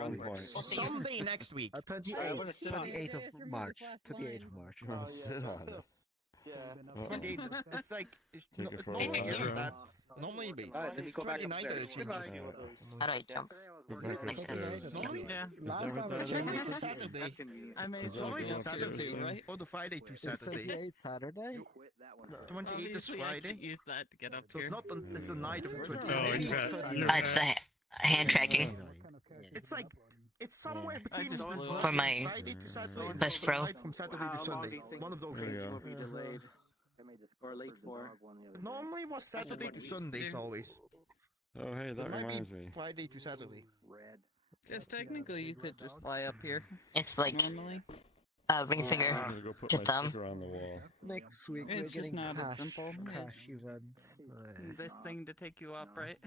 one point. Someday next week. 28th of March. 28th of March. Sit on it. Yeah. 28. It's like it's Take not, it for a it's while. not that. Normally, it's 29 that it changes. How do I jump? Like this. Normally, Yeah. Last time it's I normally was the Saturday. I mean, Is it's that Normally going the upstairs Saturday, then? right? Or the Friday to Is Saturday. 28 Saturday? 28 is Friday. Use that to get up So here. it's not the, it's the night of the 28th. Oh, it's right. It's the hand tracking. It's like, it's somewhere between just blew For my Friday to Saturday. Best Pro. Night from Saturday to Sunday. One of those There you days. go. Or late for. Normally was Saturday to Sundays always. Oh, hey, It that might reminds be me. Friday to Saturday. Because technically you could just fly up here it's like normally. ring finger. I'm gonna go put to my thumb. sticker on the wall. Next week It's we're just getting not as cash, simple cash as events. this thing to take you up, right?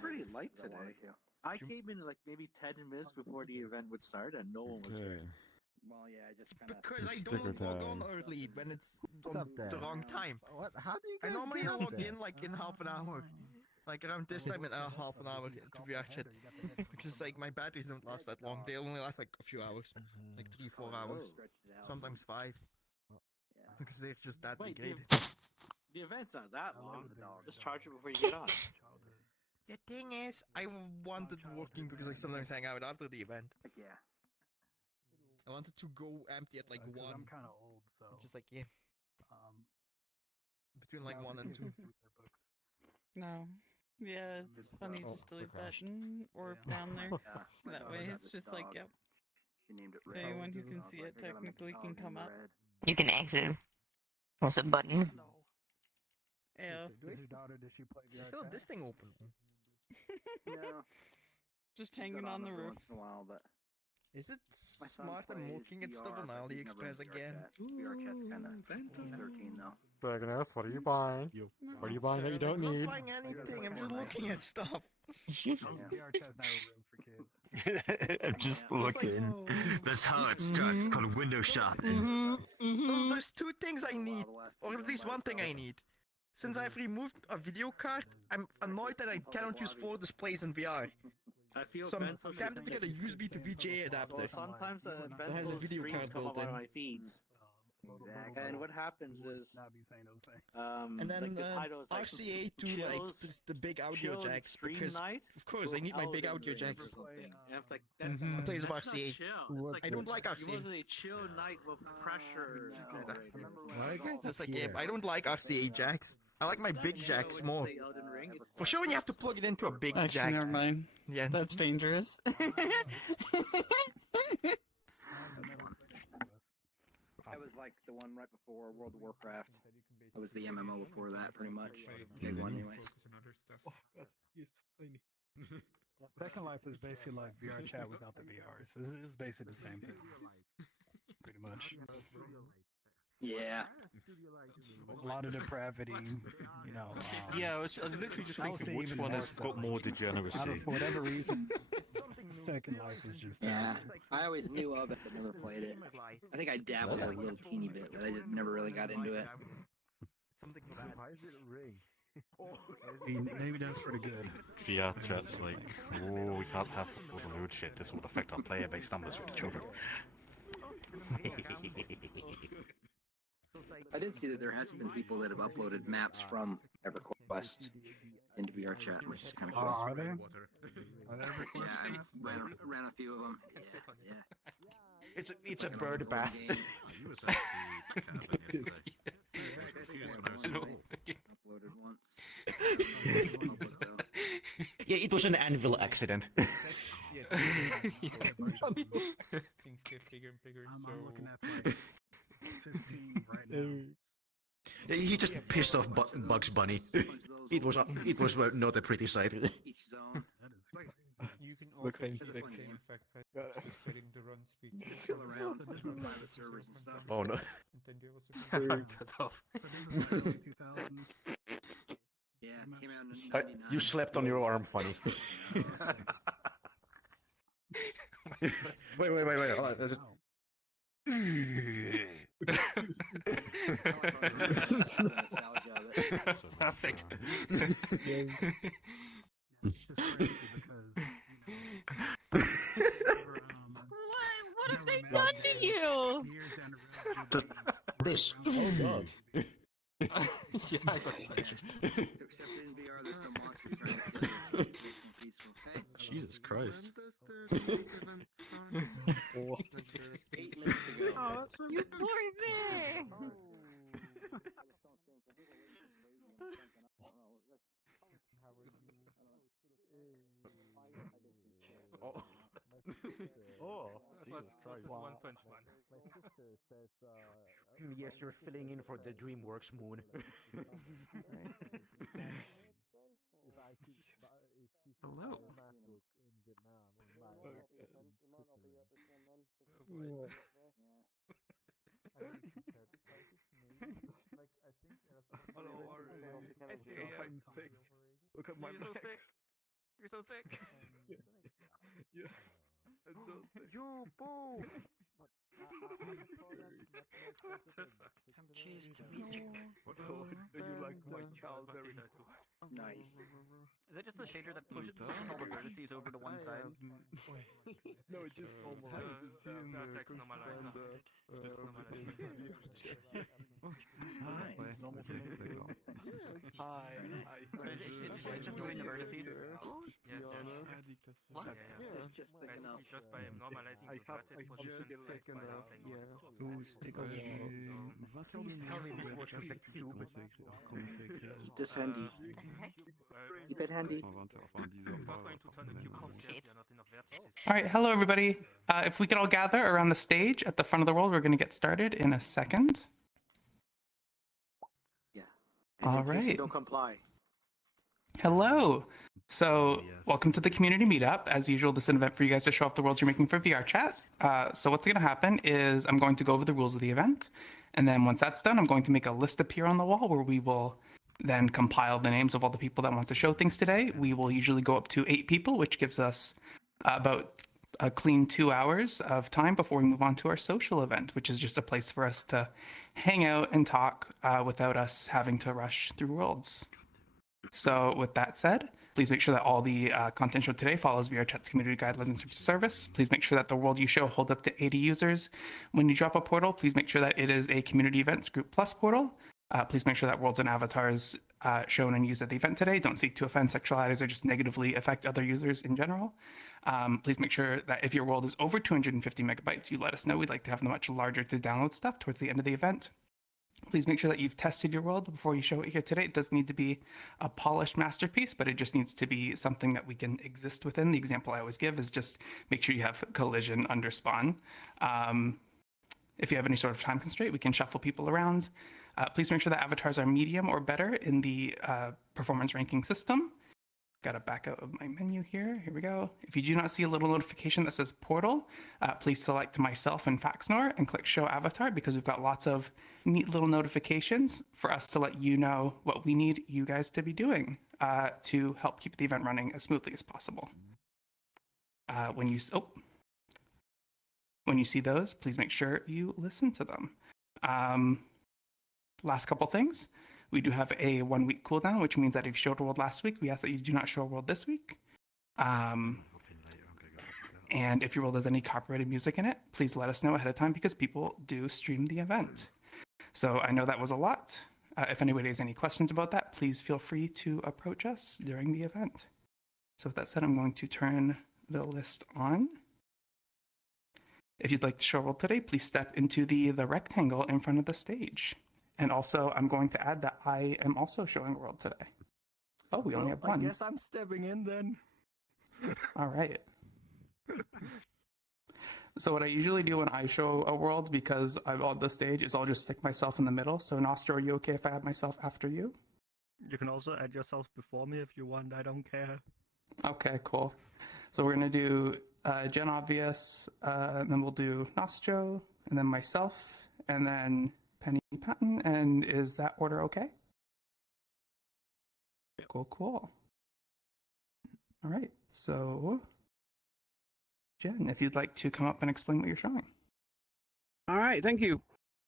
Pretty light today. I came in like maybe 10 minutes before the event would start and no one was Okay. here. Because I Sticker don't log on time. early when it's What's on up there? the wrong time. What? How do you I guys normally get up log there? in like in half an hour. Like around this time in half an hour to VRChat. Because like my batteries don't last that long. They only last like a few hours. Like 3-4 hours. Sometimes 5. Because they're just that Wait, degraded. The event's not that long. Just charge it before you get on. The thing is, I wanted working because I sometimes hang out after the event. Yeah. I wanted to go empty at like 1. I'm kind of old, so Just like, yeah, um, between like 1 and 2. No. Yeah, it's funny. Oh, Just delete that crashed. orb down there. That way it's just like, yep. Anyone who can see it technically can come up. You can exit. There's a button. Yeah. his daughter, did she play Still VR? have this thing open. Just hanging on the roof. Is it smart I'm looking at stuff on AliExpress again? Diagonus, what are you buying? What are you buying that you don't I'm need? not buying anything, I'm just looking at stuff. VR chat's now a room for kids. I'm just like, looking. That's how it starts. It's called window shopping. Oh, there's 2 things I need, or at least 1 thing I need. Since I've removed a video card, I'm annoyed that I cannot use 4 displays in VR. I feel So I'm Bento should tempted to get a USB to VGA adapter. Well, sometimes That has a Bento's video streams card come up built on in. my feeds. And what happens is, Not be saying those things. And then like the title is like RCA to like chills- the big audio chill jacks stream because night of course I need my big audio Elden Ring jacks. or something. And it's like that's In place of that's not RCA. chill. It's like I don't like it RCA. was a chill night with pressure. Why are you guys It's up like yeah, here? I don't like RCA jacks. I like my big jacks more. For sure, when you have to plug it into a big Actually, jack. never mind. Yeah, That's dangerous. I was like the one right before World of Warcraft. I was the MMO before that, pretty much. Big one, anyways. Second Life is basically like VR chat without the VR. So this is basically the same thing. Pretty much. Yeah. A lot of depravity, you know. Yeah, I was literally just I would say thinking which even one more has so. got more Out of, degeneracy. for whatever reason, Second Life is just Yeah. I always knew of it, but never played it. I think I dabbled a little teeny bit, but I never really got into it. maybe that's for the good. VR chat's like, oh, we can't have all the load shit. This will affect our player-based numbers with the children. I did see that there has been people that have uploaded maps from EverQuest into VR chat, which is kind of cool. Are there? Are there ever Yeah, I questions? ran a few of them. Yeah, yeah. It's a bird bath. Uploaded once. Yeah, it was an anvil accident. Things get bigger and bigger. I'm looking at like 15 right now. He just pissed off Bugs Bunny. It was not a pretty sight. Each zone. That is You can Look, also I'm use that funny. same effect by just setting the run speed. Still around. There's no private servers and stuff. Oh no. And then they also Turn that off. So this is like early 2000. Yeah, it came out in 99. You slept on your arm, funny. wait. Hold on. There's Nostalgia of it. Perfect. It's just crazy because, you know, What have they done to you? This. Oh god. Yeah, I got flashed. Except in VR, there's no monsters trying to kill you, so it's safe and peaceful, okay? Jesus Christ. Oh. 8 minutes ago. You poor thing! Oh. Oh, Jesus Christ. One Punch Man. Yes, you're filling in for the DreamWorks moon. Hello. I'm thick. Look at my You're so back. thick. You're so thick. Yeah. I'm so thick. You boo! I'm cheesed to meet you. Oh, do you like my child very much? Nice. Is that just a shader that pushes all the vertices over to one side? No, it just normalizes Perfect, normalizer. Hi. It's just doing the vertices? Yes, What? yeah. Just sticking out. Just by normalizing I the have vertex just position, like, taken by a... playing on it. Please tell me this works with the cube. Keep this handy. Keep it handy. It's not going to turn the cube into CS, there are not enough vertices. All right, hello everybody. If we could all gather around the stage at the front of the world, we're going to get started in a second. Yeah. And All in case you right. don't comply. Hello. So, Yes. welcome to the community meetup. As usual, this is an event for you guys to show off the worlds you're making for VRChat. So what's going to happen is I'm going to go over the rules of the event, and then once that's done, I'm going to make a list appear on the wall where we will then compile the names of all the people that want to show things today. We will usually go up to 8 people, which gives us about a clean 2 hours of time before we move on to our social event, which is just a place for us to hang out and talk without us having to rush through worlds. So with that said, please make sure that all the content shown today follows VRChat's community guidelines and terms of service. Please make sure that the world you show holds up to 80 users. When you drop a portal, please make sure that it is a community events group plus portal. Please make sure that worlds and avatars shown and used at the event today don't seek to offend, sexualize, or just negatively affect other users in general. Please make sure that if your world is over 250 megabytes, you let us know. We'd like to have the much larger to download stuff towards the end of the event. Please make sure that you've tested your world before you show it here today. It doesn't need to be a polished masterpiece, but it just needs to be something that we can exist within. The example I always give is just make sure you have collision under spawn. If you have any sort of time constraint, we can shuffle people around. Please make sure that avatars are medium or better in the performance ranking system. Got to back out of my menu here. Here we go. If you do not see a little notification that says portal, please select myself and PhaxeNor and click show avatar, because we've got lots of neat little notifications for us to let you know what we need you guys to be doing to help keep the event running as smoothly as possible. When you see those, please make sure you listen to them. Last couple things. We do have a 1-week cooldown, which means that if you showed a world last week, we ask that you do not show a world this week. And if your world has any copyrighted music in it, please let us know ahead of time, because people do stream the event. So I know that was a lot. If anybody has any questions about that, please feel free to approach us during the event. So with that said, I'm going to turn the list on. If you'd like to show a world today, please step into the rectangle in front of the stage. And also, I'm going to add that I am also showing a world today. Oh, we only have one. I guess I'm stepping in then. All right. So what I usually do when I show a world, because I'm on the stage, is I'll just stick myself in the middle. So Nostro, are you okay if I add myself after you? You can also add yourself before me if you want. I don't care. Okay, cool. So we're going to do Gen Obvious, and then we'll do Nostro, and then myself, and then Penny Patton. And is that order okay? Cool, cool. All right, so Jen, if you'd like to come up and explain what you're showing. All right, thank you.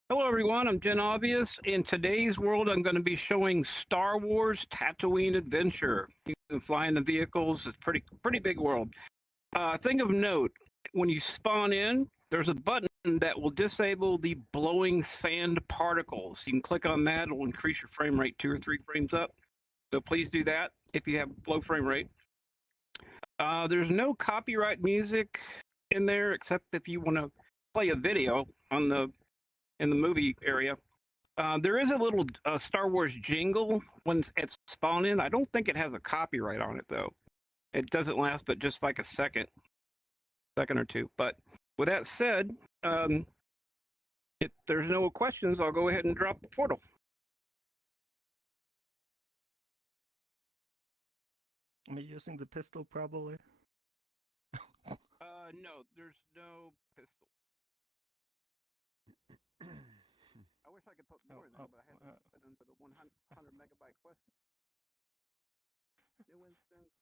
Hello, everyone. I'm Gen Obvious. In today's world, I'm going to be showing Star Wars Tatooine Adventure. You can fly in the vehicles. It's pretty big world. thing of note, when you spawn in, there's a button that will disable the blowing sand particles. You can click on that. It will increase your frame rate 2 or 3 frames up. So please do that if you have low frame rate. There's no copyright music in there except if you want to play a video in the movie area. There is a little Star Wars jingle when it's spawned in. I don't think it has a copyright on it though. It doesn't last but just like a second or two. But with that said, if there's no questions, I'll go ahead and drop the portal. Am I using the pistol probably? No, there's no pistol. I wish I could put more in there, but I had to put into the 100 megabyte quest. New instance.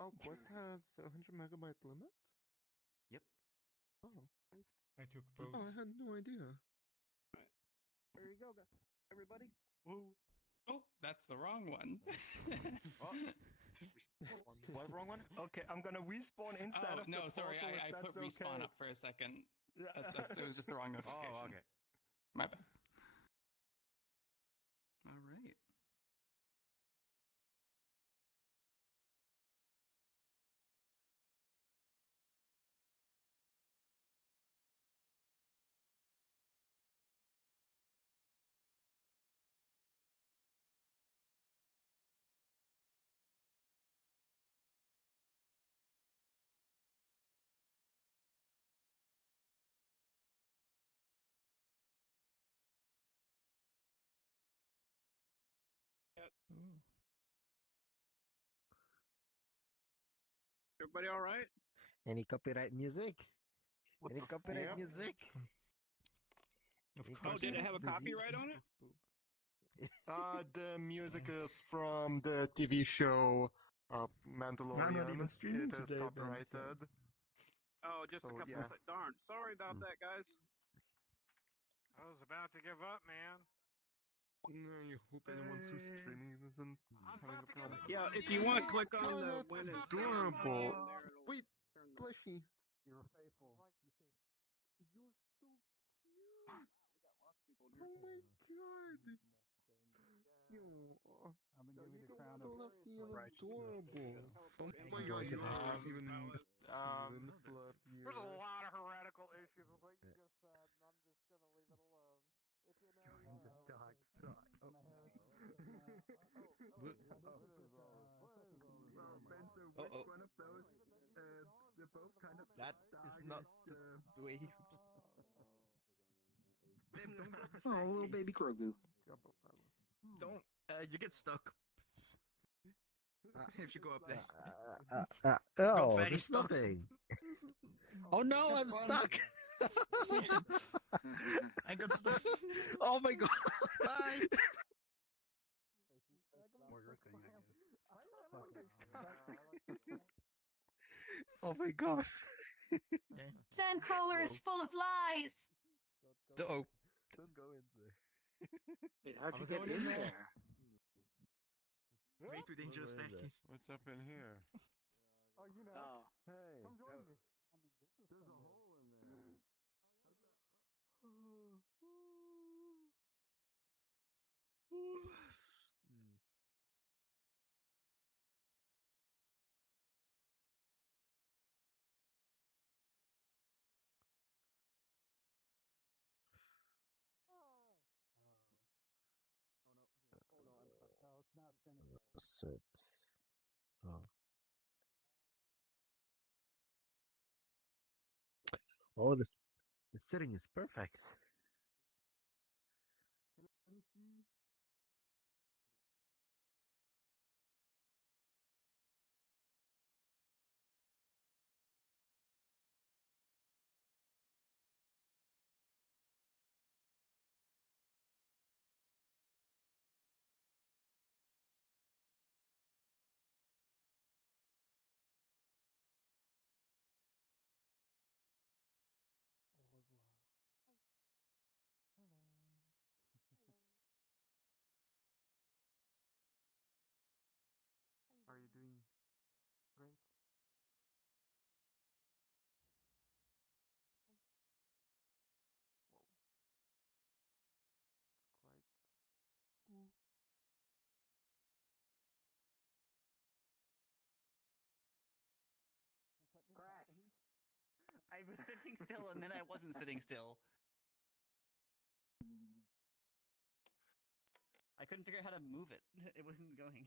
Oh, Quest has a 100 megabyte limit? Yep. Oh. I took both. Oh, I had no idea. There you go, guys. Everybody. Whoa. Oh, that's the wrong one. What, wrong one? Okay, I'm gonna respawn inside of the no, sorry, portal, I if put that's respawn okay. up for a second. It was just the wrong notification. Oh, okay. My bad. All right. Everybody all right? Any copyright music? Any copyright music? Oh, did it have a copyright on it? The music is from the TV show Mandalorian. I'm not even streaming it is today, Ben, copyrighted. Oh, just So, a couple yeah. of darn. Sorry about that, guys. I was about to give up, man. No, you hope anyone who's streaming isn't having a problem. Yeah, if you want to click on Oh, the that's when it's adorable. there, it'll Wait, turn the- Plushy. You're faithful. You're so cute. Oh my god. I've been giving you the crown of fluffy and righteousness. adorable. Oh Thank my you. god, Enjoy yours today. is even Um, fluffier. There's a lot of heretical issues with what you just said, and I'm just gonna leave it alone. If you know, you know. Dog suck. Oh. Uh-oh. One of those, they're both kind of That is not the way he... Oh, little baby Grogu. Don't, you get stuck. If you go up there. Oh, very there's stuck. nothing. Oh no, I'm stuck. I got stuck. Oh my god. Bye. More your thing, I guess. Oh my gosh. Sandcrawler is full of lies. Uh-oh. Don't go in there. Wait, how'd you get going in in there? Way too dangerous staircase. What's up in here? Oh, you know. Oh. Hey. Come join me. There's a hole in there. Set. Oh. Oh, the setting is perfect. was sitting still, and then I wasn't sitting still. I couldn't figure out how to move it. It wasn't going.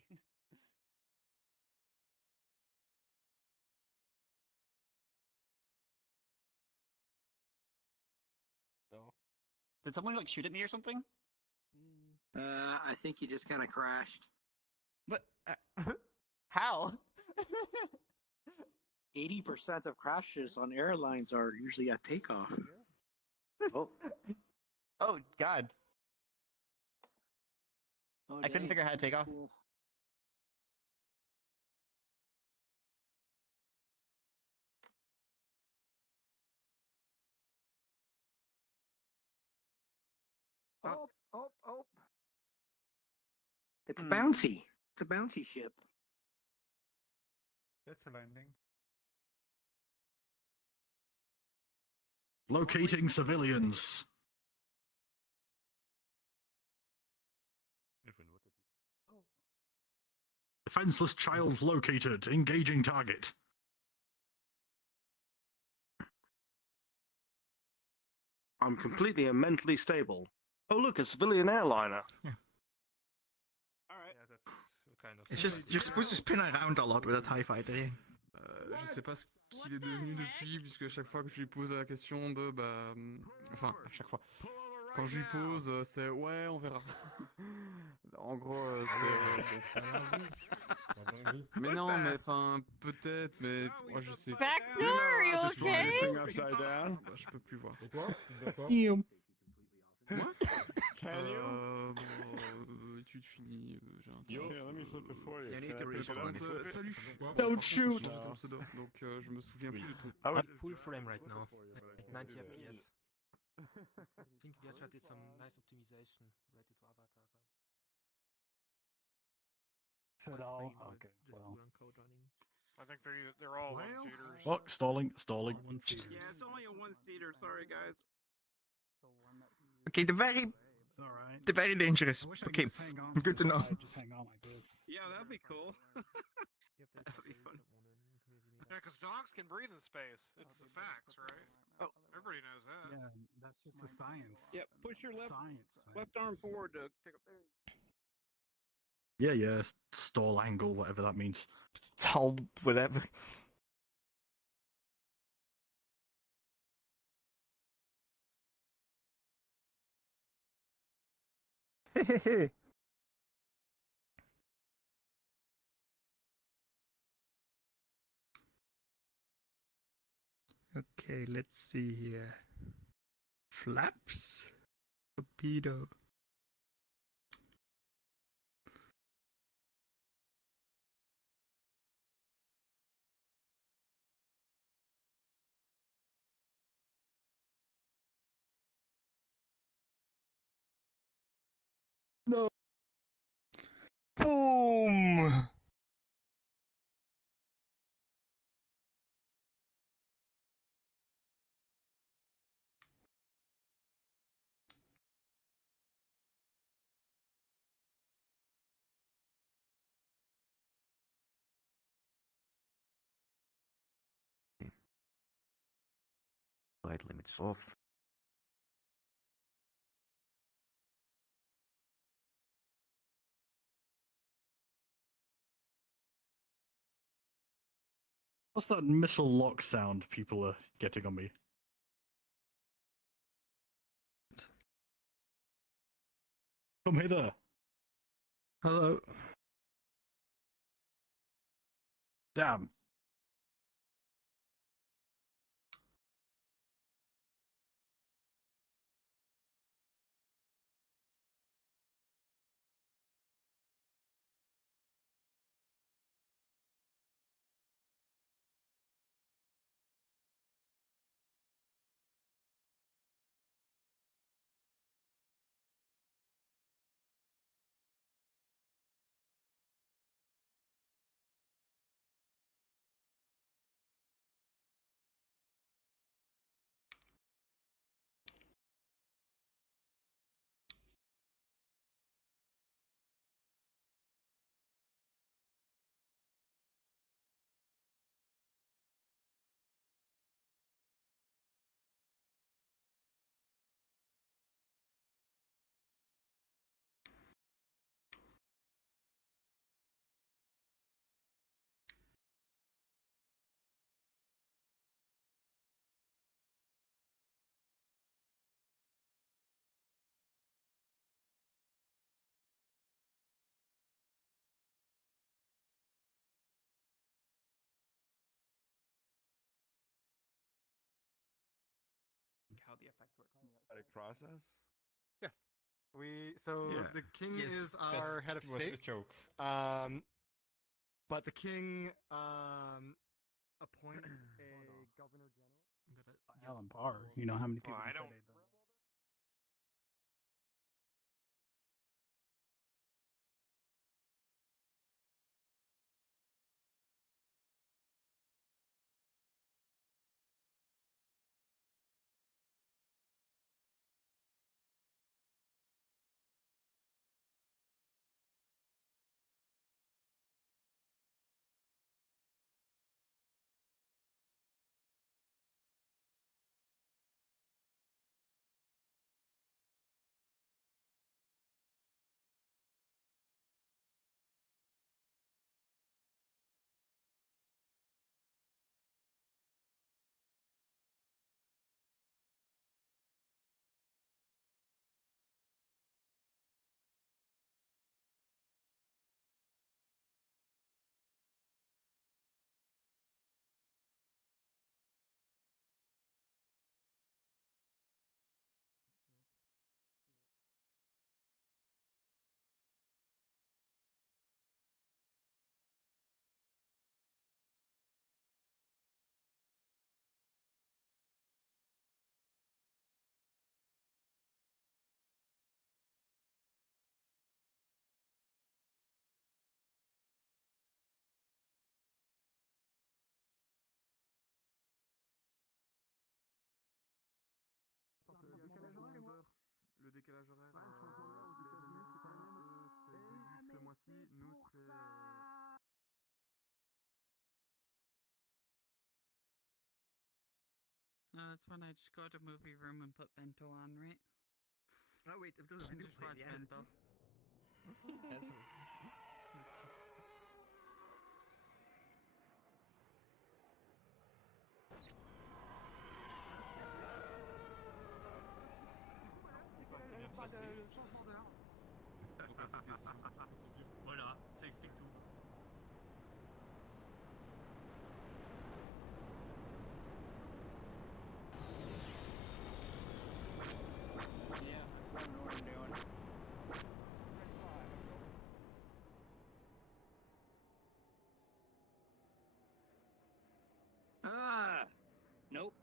Did someone like shoot at me or something? I think you just kind of crashed. But how? 80% of crashes on airlines are usually at takeoff. Oh. Oh God. Oh, I couldn't dang, figure out how to take that's off. cool. Oh. It's bouncy. It's a bouncy ship. That's a landing. Locating civilians. Defenseless child located. Engaging target. I'm completely and mentally stable. Oh, look, a civilian airliner. Yeah. Alright. It's just you're supposed to spin around a lot with a TIE fighter. Yeah. Je sais pas ce qu'il est devenu depuis, puisque chaque fois que je lui pose la question de, enfin, à chaque fois, quand je lui pose, c'est ouais, on verra. En gros, c'est. Mais non, mais enfin, peut-être, mais moi je sais. PhaxeNor, are you okay? Je peux plus voir. Moi? Études finies, j'ai un Yo, let me flip it for you. Salut. Don't shoot. J'ai ton pseudo, donc je me souviens plus de tout. I'm full frame right now, like 90 FPS. I think VRChat did some nice optimization related to Avatar. Is it all? Okay, well. I think they're all one-seaters. Oh, stalling. Yeah, it's only a one-seater. Sorry, guys. Okay, the very dangerous. Okay, good to know. Just hang on like this. Yeah, that'd be cool. That'd be fun. Yeah, because dogs can breathe in space. It's the facts, right? Oh, everybody knows that. Yeah, that's just the science. Yep, push your Science, man. left arm forward to take up there. Yeah, stall angle, whatever that means. Stall, whatever. Okay, let's see here. Flaps. Torpedo. No. Boom. Light limits off. What's that missile lock sound people are getting on me? Come hither. Hello. Damn. process? Yes. So Yeah. the king Yes, is our head of was state. a joke. But the king appoints a governor general. Alan Barr. You know how many people I can say don't. they've done? Le décalage horaire, les Américains, eux, c'est début de ce mois-ci, nous, c'est... That's when I just go to movie room and put Bento on, right? Oh wait, if there's a And video just play watch at the end. Bento. Changement d'heure. Voilà, ça explique tout. Yeah, I don't know what I'm doing. Ah! Nope.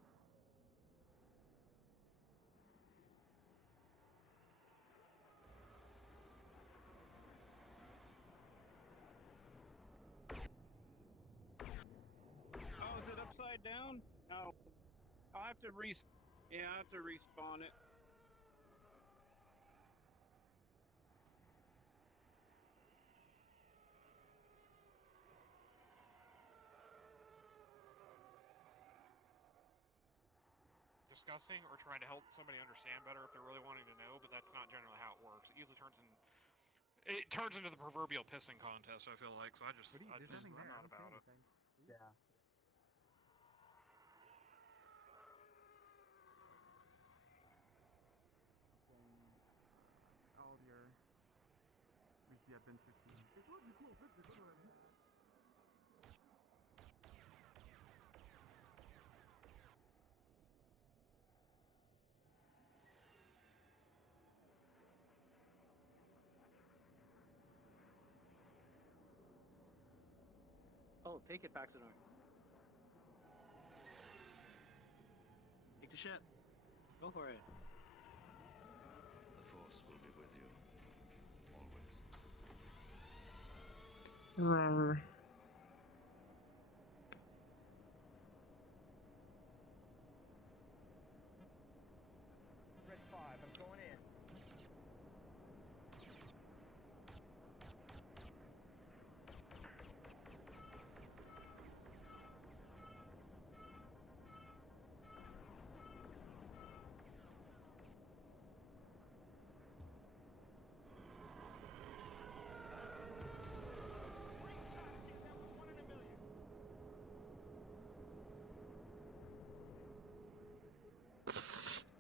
Oh, is it upside down? No. I'll have to yeah, I have to respawn it. Discussing or trying to help somebody understand better if they're really wanting to know, but that's not generally how it works. It usually turns into the proverbial pissing contest, I feel like, so I'm not about it. Yeah. All your... With the adventure team. Et toi, du coup, en fait, c'est quoi dans la vie? Oh, take it, PhaxeNor. Take the ship. Go for it. The Force will be with you. Always. Rawr. Red 5, I'm going in.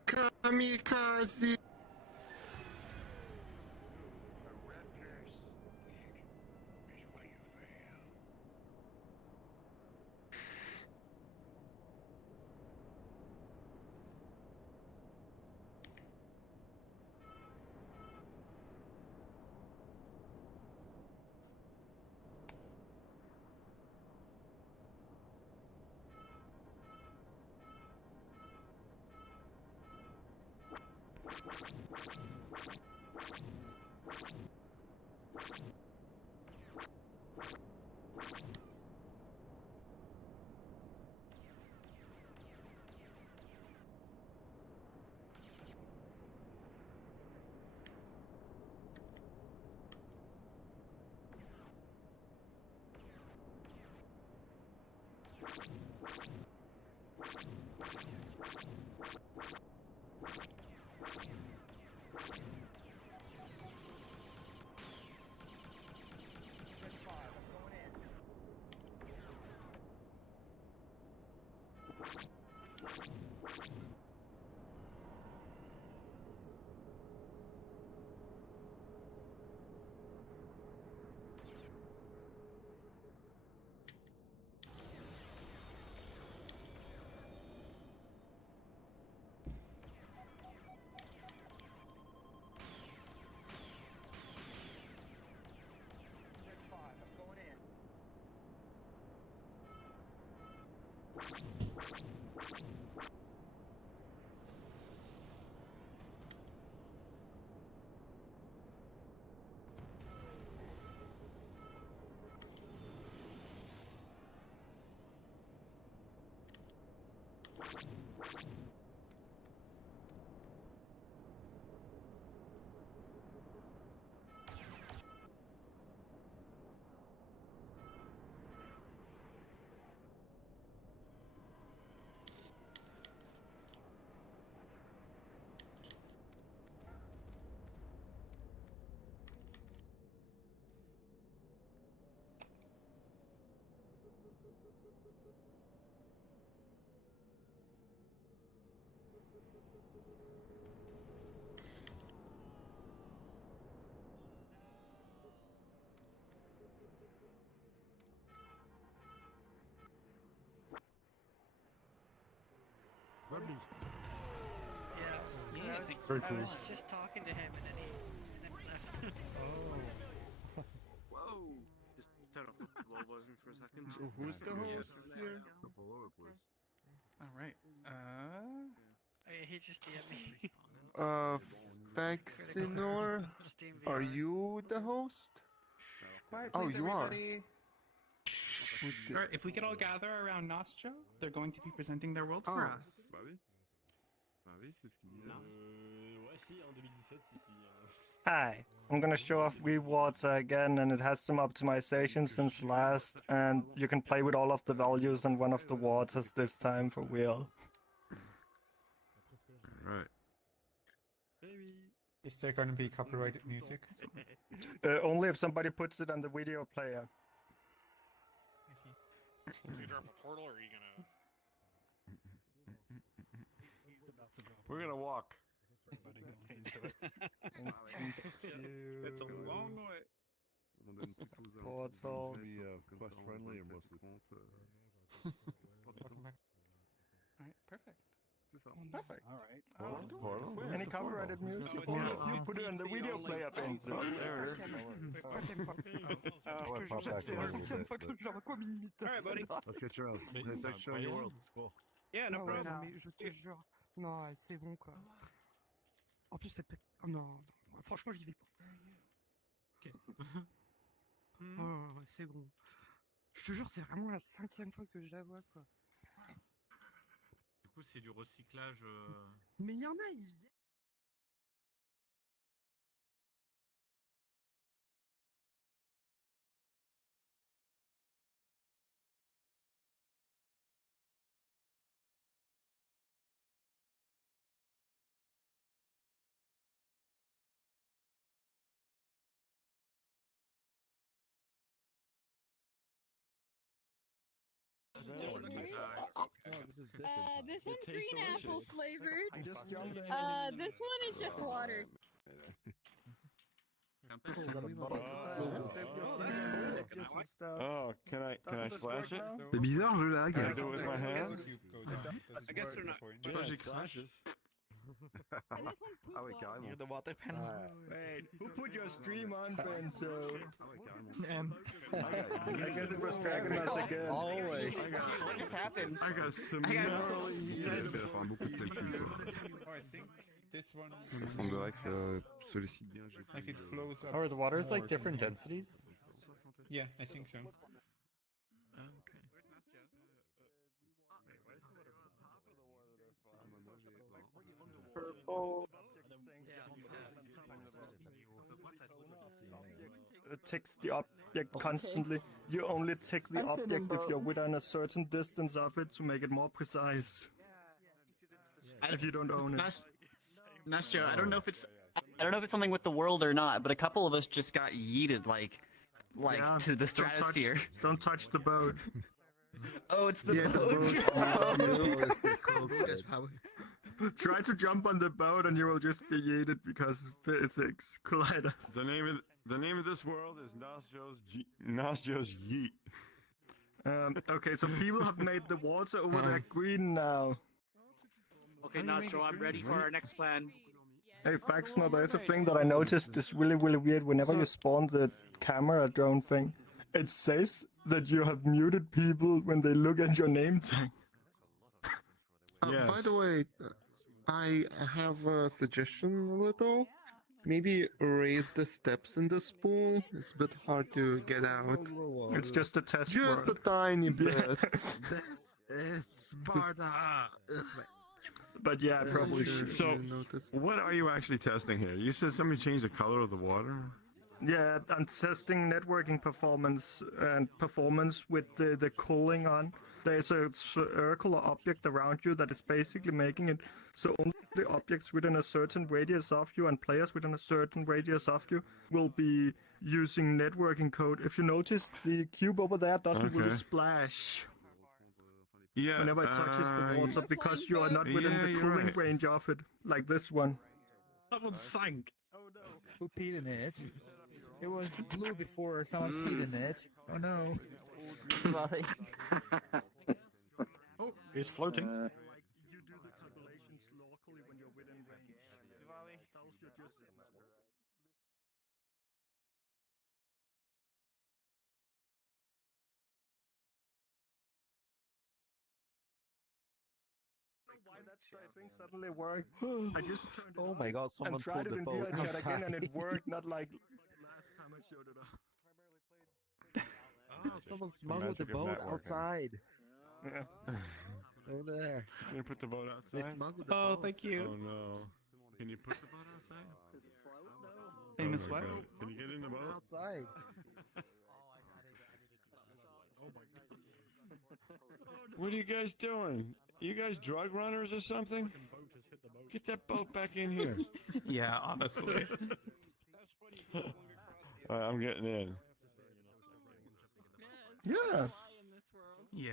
Kamikaze! Rugby. Yeah, I was just talking to him and then he left. Whoa! Just turn off the wall volume for a second. So who's the host here? All right. He just DM'd me. PhaxeNor, are you the host? Quiet, Oh, please, you are. everybody. All right, if we could all gather around Nostro, they're going to be presenting their worlds for us. Bah oui. Bah oui, c'est ce qu'il disait. Ouais, si, en 2017, si. Hi, I'm gonna show off VWater again, and it has some optimization since last, and you can play with all of the values on one of the waters this time for real. Right. Is there going to be copyrighted music? Only if somebody puts it on the video player. Do you drop a portal, or are you gonna? We're gonna walk. It's a long way. Portal. Quest friendly or mostly. All right, perfect. Perfect. All right. Portal? Any copyrighted music? Only if you put it on the video player, Ben. There it is. Alright, buddy. I'll catch you out. Hey, thanks for showing your world. It's cool. Yeah, no Ouais, problem. non, mais je te jure. Non, c'est bon quoi. En plus, c'est peut-être. Oh, non, non, franchement, j'y vais pas. Ok. Ouais, c'est bon. Je te jure, c'est vraiment la 5e fois que je la vois quoi. Du coup, c'est du recyclage. Mais il y en a, ils faisaient. This one's green apple flavored. This one is just water. Oh, can I slash it? C'est bizarre, je lag. Can I do it with my hands? I guess they're not. J'ai crash. Ah oui, carrément. Near the water pen. Wait, who put your stream on, Ben? So. I guess it was dragging us again. Always. What just happened? I got some This one. Ça semblerait que ça sollicite bien. Like it flows up. Are the waters like more different than- densities? Yeah, I think so. Purple. Takes the object constantly. You only take the object if you're within a certain distance of it to make it more precise. If you don't own it. Nastio, I don't know if it's something with the world or not, but a couple of us just got yeeted like Yeah, to the stratosphere. Don't touch the boat. Oh, it's the boat. Try to jump on the boat and you will just be yeeted because physics collide us. The name of this world is Nostio's Yeet. Okay, so people have made the water over there green now. Okay, Nostro, I'm ready for our next plan. Hey, PhaxeNor, there's a thing that I noticed is really weird. Whenever you spawn the camera drone thing, it says that you have muted people when they look at your name tag. By the Yes. way, I have a suggestion a little. Maybe raise the steps in the spool. It's a bit hard to get out. It's just a test Just a world. tiny bit. This is Sparta. But yeah, I probably Sure, should. So, you noticed. what are you actually testing here? You said somebody changed the color of the water? Yeah, I'm testing networking performance and performance with the cooling on. There's a circular object around you that is basically making it so only the objects within a certain radius of you and players within a certain radius of you will be using networking code. If you notice, the cube over there doesn't really Okay. splash Yeah. whenever it touches the water because you are not within Yeah, the you're cooling right. range of it, like this one. That one sank. Who peed in it? It was blue before someone peed in it. Oh no. Sorry. Oh, it's floating. You do the calculations locally when you're within range. Else you're just why that thing suddenly worked. I just turned it Oh on my god, someone and tried pulled it the in boat VRChat again and outside. it worked, not like last time I showed it off. Oh, someone smuggled the magic of boat networking. outside. Yeah. Over there. Can you put the boat They outside? smuggled the Oh, boat. thank you. Oh no. Can you put the boat outside? Famous Oh my what? God. Can you get in the boat? Outside. What are you guys doing? You guys drug runners or something? Get that boat back in here. Yeah, honestly. All right, I'm getting in. Yeah. Yeah.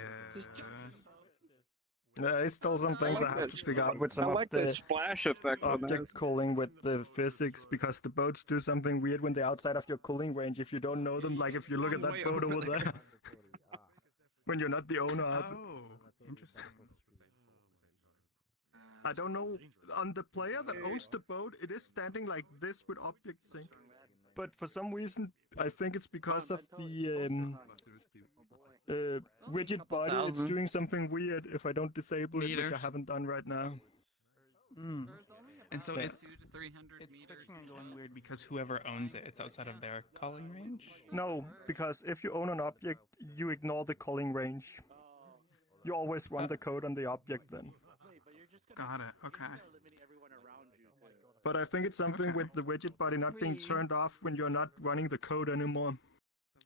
There's still some things I have to figure out with I some of like the the splash effect on that. object cooling with the physics because the boats do something weird when they're outside of your cooling range if you don't know them. Like if you look at that Way boat over over there, when you're not the owner of it. Oh, interesting. I don't know. On the player that owns the boat, it is standing like this with object sync. But for some reason, I think it's because of the widget body. It's 1,000. doing something weird if I don't disable it, which I Meters. haven't done right now. Mm. And so Yeah. it's 300 meters and going weird because whoever owns it, it's outside of their calling range. No, because if you own an object, you ignore the calling range. You always run the code on the object then. Got it. Okay. But I think it's something Okay. with the widget body not being turned off when you're not running the code anymore.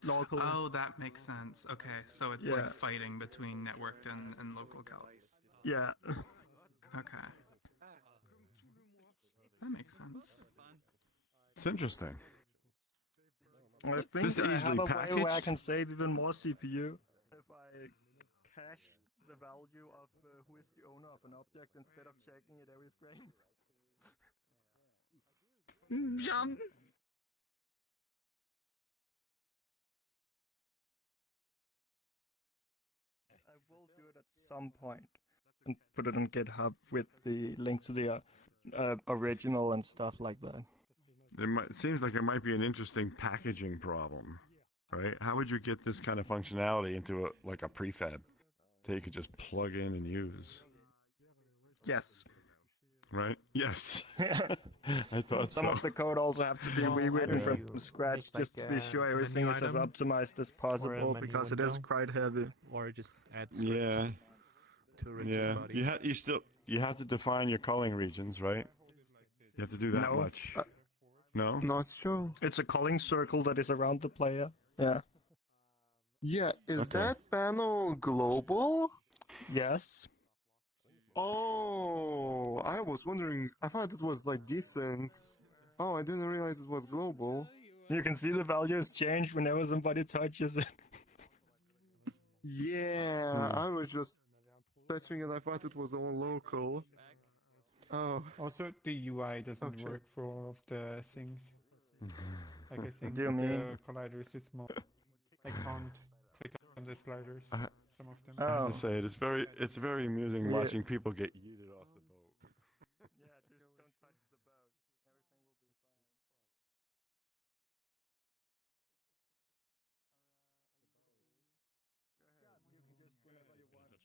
Locally. Oh, that makes sense. Okay, so it's Yeah. like fighting between networked and local cal. Yeah. Okay. That makes sense. It's interesting. I think This I have easily a way where I packaged? can save even more CPU if I cache the value of who is the owner of an object instead of checking it every frame. Jump. I will do it at some point and put it on GitHub with the link to the original and stuff like that. It seems like it might be an interesting packaging problem, right? How would you get this kind of functionality into like a prefab that you could just plug in and use? Yes. Right? Yes. I thought Some so. of the code also have to be Well, rewritten either from you scratch make, just to like, be a sure everything menu is as item optimized as or a possible menu because it is window, quite heavy. or just add script Yeah. to rinse Yeah. body. You have to define your calling regions, right? You have to do that No. much. No? Not sure. It's a calling circle that is around the player. Yeah. Yeah, is Okay. that panel global? Yes. Oh, I was wondering. I thought it was like desync. Oh, I didn't realize it was global. You can see the values change whenever somebody touches it. Yeah, I was just touching it. I thought it was all local. Oh, Also, the UI doesn't Okay. work for all of the things. Like I think do you the mean? colliders is small. I can't click on the sliders. Some of them. I have Oh. to say it's very amusing Yeah. watching people get yeeted off the boat. Yeah, just don't touch the boat. Everything will be fine. You can just whenever you want.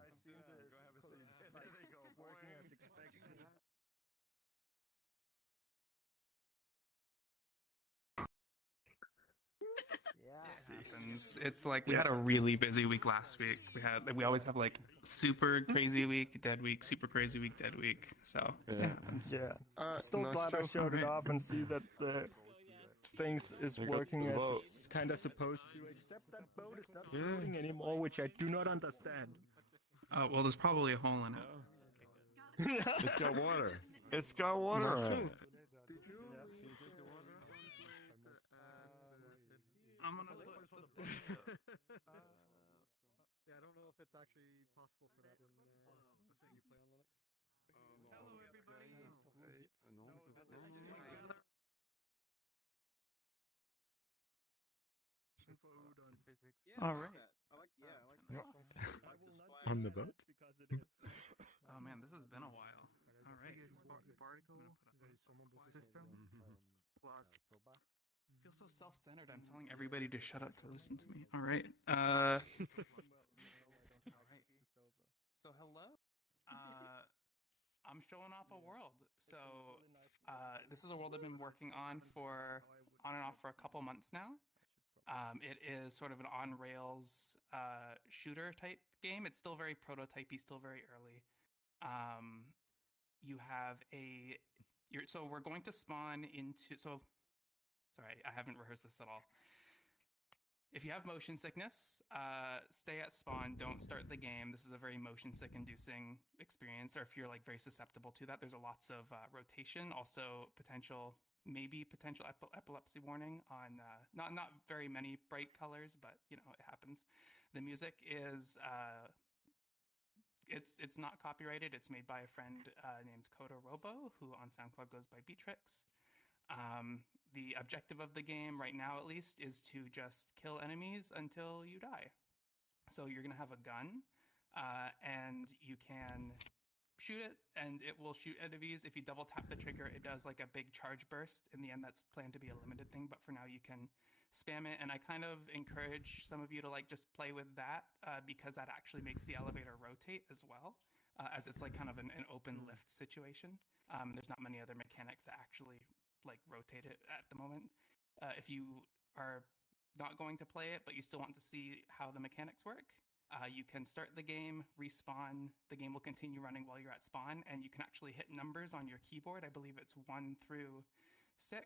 I've seen this. happens. It's like we had a really busy week last week. We always have like super crazy week, dead week, super crazy week, dead week. So it happens. Yeah. Still glad I showed it off and see that the things is got working the as boat. it's kind of supposed to. Except that boat is not floating anymore, which I do not understand. Oh well, there's probably a hole in it. It's got water. It's got water on Nothing. it. I'm gonna put the Yeah, I don't know if it's actually possible for that when you play on Linux. Hello, everybody. All right. On the boat? Oh man, this has been a while. All right. Particle system plus. I feel so self-centered. I'm telling everybody to shut up to listen to me. All right. All right. So hello. I'm showing off a world. So this is a world I've been working on and off for a couple months now. It is sort of an on-rails shooter type game. It's still very prototypey, still very early. You have so we're going to spawn into, sorry, I haven't rehearsed this at all. If you have motion sickness, stay at spawn, don't start the game. This is a very motion sick inducing experience, or if you're like very susceptible to that, there's lots of rotation, also potential epilepsy warning on not very many bright colors, but you know, it happens. The music is it's not copyrighted. It's made by a friend named Kodo Robo, who on SoundCloud goes by Beatrix. The objective of the game right now, at least, is to just kill enemies until you die. So you're gonna have a gun, and you can shoot it, and it will shoot enemies. If you double tap the trigger, it does like a big charge burst. In the end, that's planned to be a limited thing, but for now you can spam it. And I kind of encourage some of you to like just play with that because that actually makes the elevator rotate as well, as it's like kind of an open lift situation. There's not many other mechanics that actually like rotate it at the moment. If you are not going to play it, but you still want to see how the mechanics work, you can start the game, respawn, the game will continue running while you're at spawn, and you can actually hit numbers on your keyboard. I believe it's 1 through 6,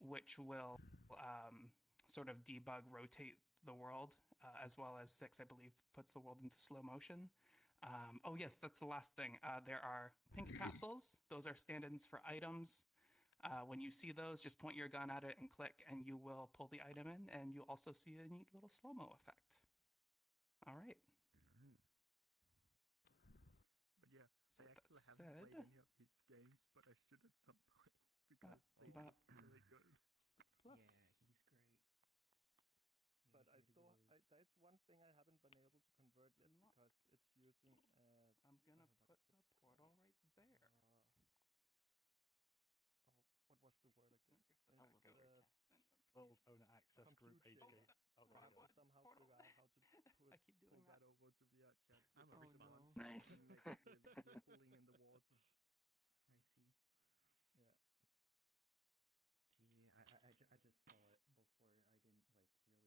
which will sort of debug, rotate the world, as well as 6, I believe, puts the world into slow motion. Oh yes, that's the last thing. There are pink capsules. Those are stand-ins for items. When you see those, just point your gun at it and click, and you will pull the item in, and you'll also see a neat little slow-mo effect. All right. But yeah, So I actually that haven't said, played any of these games, but I should at some point because they look really good. Plus. But that's one thing I haven't been able to convert yet because it's using. I'm gonna put the portal right there. What was the word again? Elevator World Owner Access Group HQ. Oh, there we go. Somehow figure out how to I keep doing pull that. that over to VRChat. I'm a Every no. month. Nice. You're pulling in the water. I see. Yeah. Yeah, I just saw it before. I didn't like really.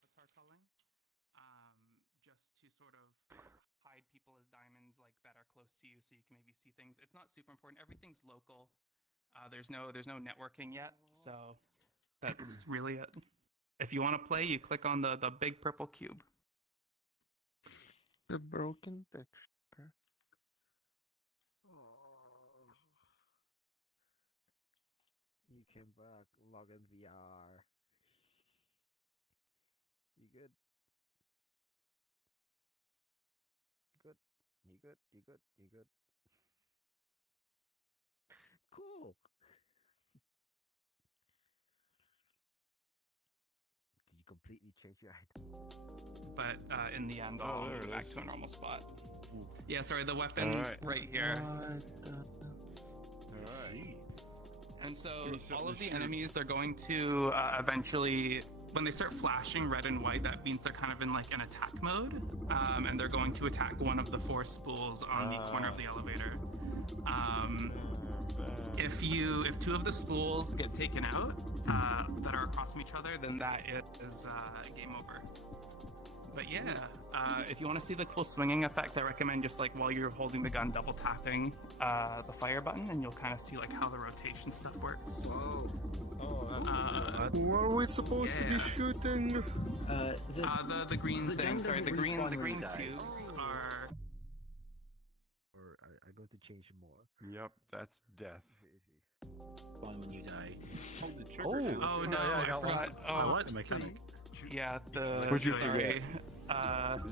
Avatar culling, just to sort of hide people as diamonds like that are close to you, so you can maybe see things. It's not super important. Everything's local. There's no networking yet, so that's really it. If you want to play, you click on the big purple cube. The broken texture. You came back, log in VR. You good? Good. You good? You good? You good? Cool. Did you compute completely change your item. But in the end, Oh, I'll there move it back is. to a normal spot. Yeah, sorry, the weapon's right here. Alright. And so Can you set all the of the shoot? enemies, they're going to eventually, when they start flashing red and white, that means they're kind of in like an attack mode, and they're going to attack one of the 4 spools on the corner of the elevator. If 2 of the spools get taken out that are across from each other, then that is game over. But yeah, if you want to see the cool swinging effect, I recommend just like while you're holding the gun, double tapping the fire button, and you'll kind of see like how the rotation stuff works. Whoa. Oh, who are we supposed to be shooting? The green the thing. gun Sorry, doesn't the respawn when you green die. cubes are. Or are going to change more? Yep, that's death. Spawn when you die. Oh no! yeah, I I got forgot. one. Oh, what? Mechanic. Yeah, the. What'd you sorry. forget?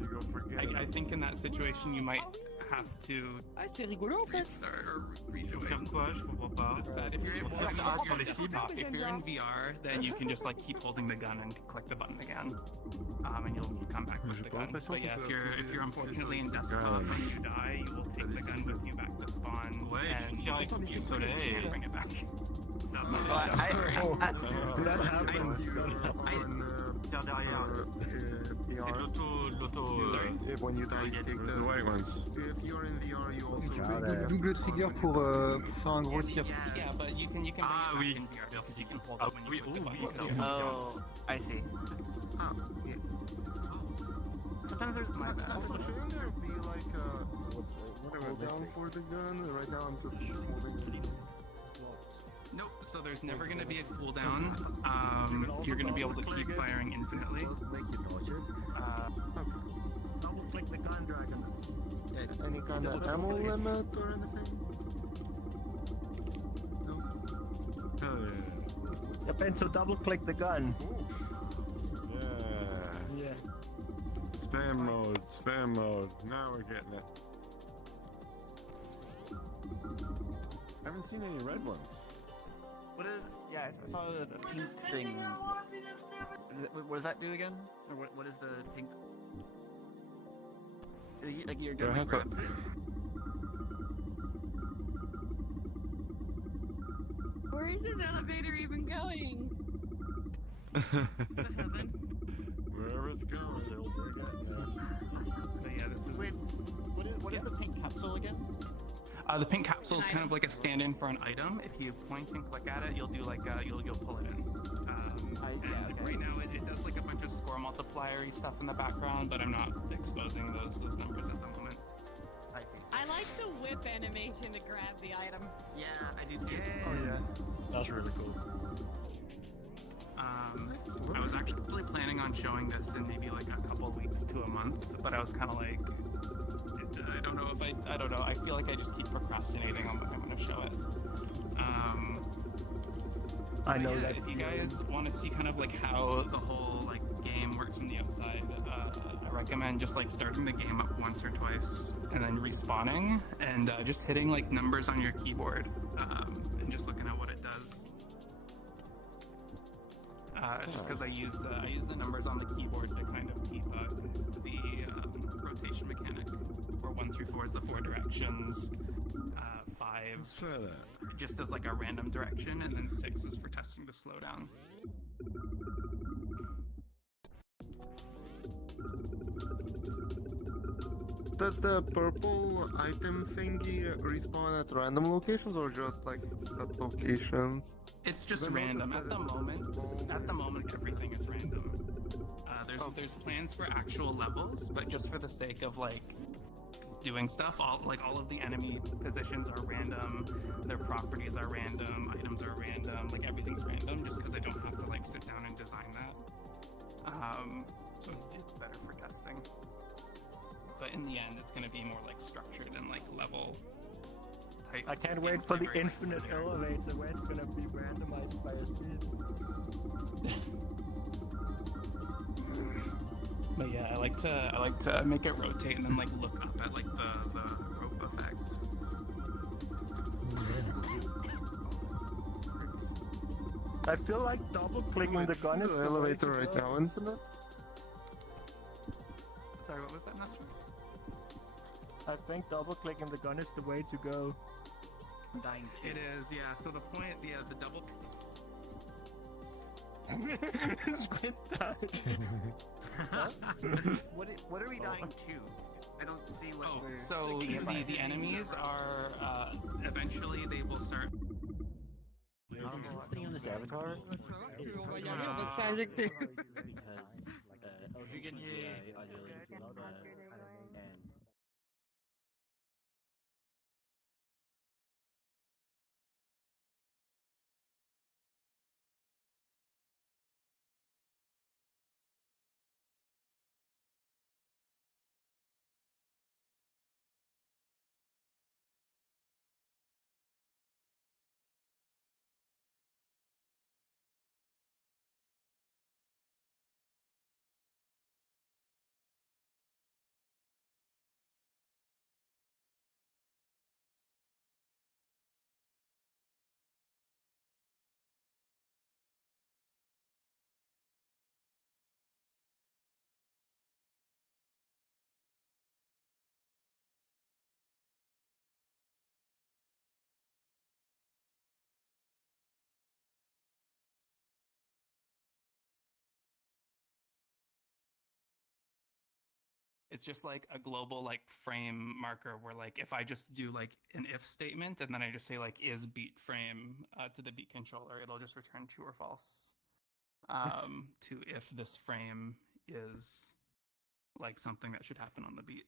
You go forget I think in that situation you might have to Ah, c'est rigolo en fait. restart or rejoin. Faire quoi? Je comprends pas. It's bad. If you're able to Faire ça stop sur your les cibles. desktop, if you're in VR, then you can just like keep holding the gun and click the button again, and you'll come back with the gun. But yeah, if you're unfortunately in desktop, when you die, you will take the gun with you back to spawn and just use it to bring it back. So, That happens. Faire derrière. C'est de l'auto. Sorry. If when you die, you take The white ones. If you're in VR, you also Double trigger pour faire un gros tir. Yeah, but you can bring it back in VR because you can hold it when you click the button. Oh, I see. Ah, yeah. Sometimes there's my bad. Shouldn't there be like a cooldown for the gun? Right now I'm just holding it. Nope, so there's never going to be a cooldown. You're going to be able to keep firing infinitely. Does make you nauseous. Double click the gun dragon. Any kind of ammo limit or anything? No. Hell yeah. Yep, and so double click the gun. Yeah. Yeah. Spam mode, spam mode. Now we're getting it. I haven't seen any red ones. What is? Yeah, I saw the pink thing. What does that do again? Or what is the pink? Like you're Yeah, I doing have grabs to- it. Where is this elevator even going? Wherever it's going, we're getting there. But yeah, this is. Wait, what is the pink capsule again? The pink capsule is kind of like a stand-in for an item. If you point and click at it, you'll do like you'll pull it in. And right now it does like a bunch of score multiplier-y stuff in the background, but I'm not exposing those numbers at the moment. I see. I like the whip animation to grab the item. Yeah, I do too. Oh yeah. That's really cool. I was actually planning on showing this in maybe like a couple weeks to a month, but I was kind of like, I don't know if I don't know. I feel like I just keep procrastinating on when I'm going to show it. I know yeah, that. if you guys want to see kind of like how the whole like game works from the outside, I recommend just like starting the game up once or twice and then respawning and just hitting like numbers on your keyboard and just looking at what it does. Just because I use the numbers on the keyboard to kind of keep the rotation mechanic. Where 1 through 4 is the 4 directions. 5 Let's try that. just as like a random direction, and then 6 is for testing the slowdown. Does the purple item thingy respawn at random locations or just like set locations? It's just I noticed random that at the moment. At the moment, everything is random. There's plans for actual levels, but just for the sake of like doing stuff, all of the enemy positions are random, their properties are random, items are random, like everything's random, just because I don't have to like sit down and design that. So it's better for testing. But in the end, it's going to be more like structured and like level type. I can't wait for the infinite elevator where it's gonna be randomized by a seed. But yeah, I like to make it rotate and then like look up at like the rope effect. I feel like double clicking the gun is the the elevator way to right go. now, Infinite? Sorry, what was that, Nestor? I think double clicking the gun is the way to go. I'm dying too. It is, yeah. So the point, yeah, the double. Squid died. What are we dying to? I don't see what we're. So the enemies are eventually they will start. Staying on this avatar. It's just like a global like frame marker where like if I just do like an if statement and then I just say like is beat frame to the beat controller, it'll just return true or false to if this frame is like something that should happen on the beat,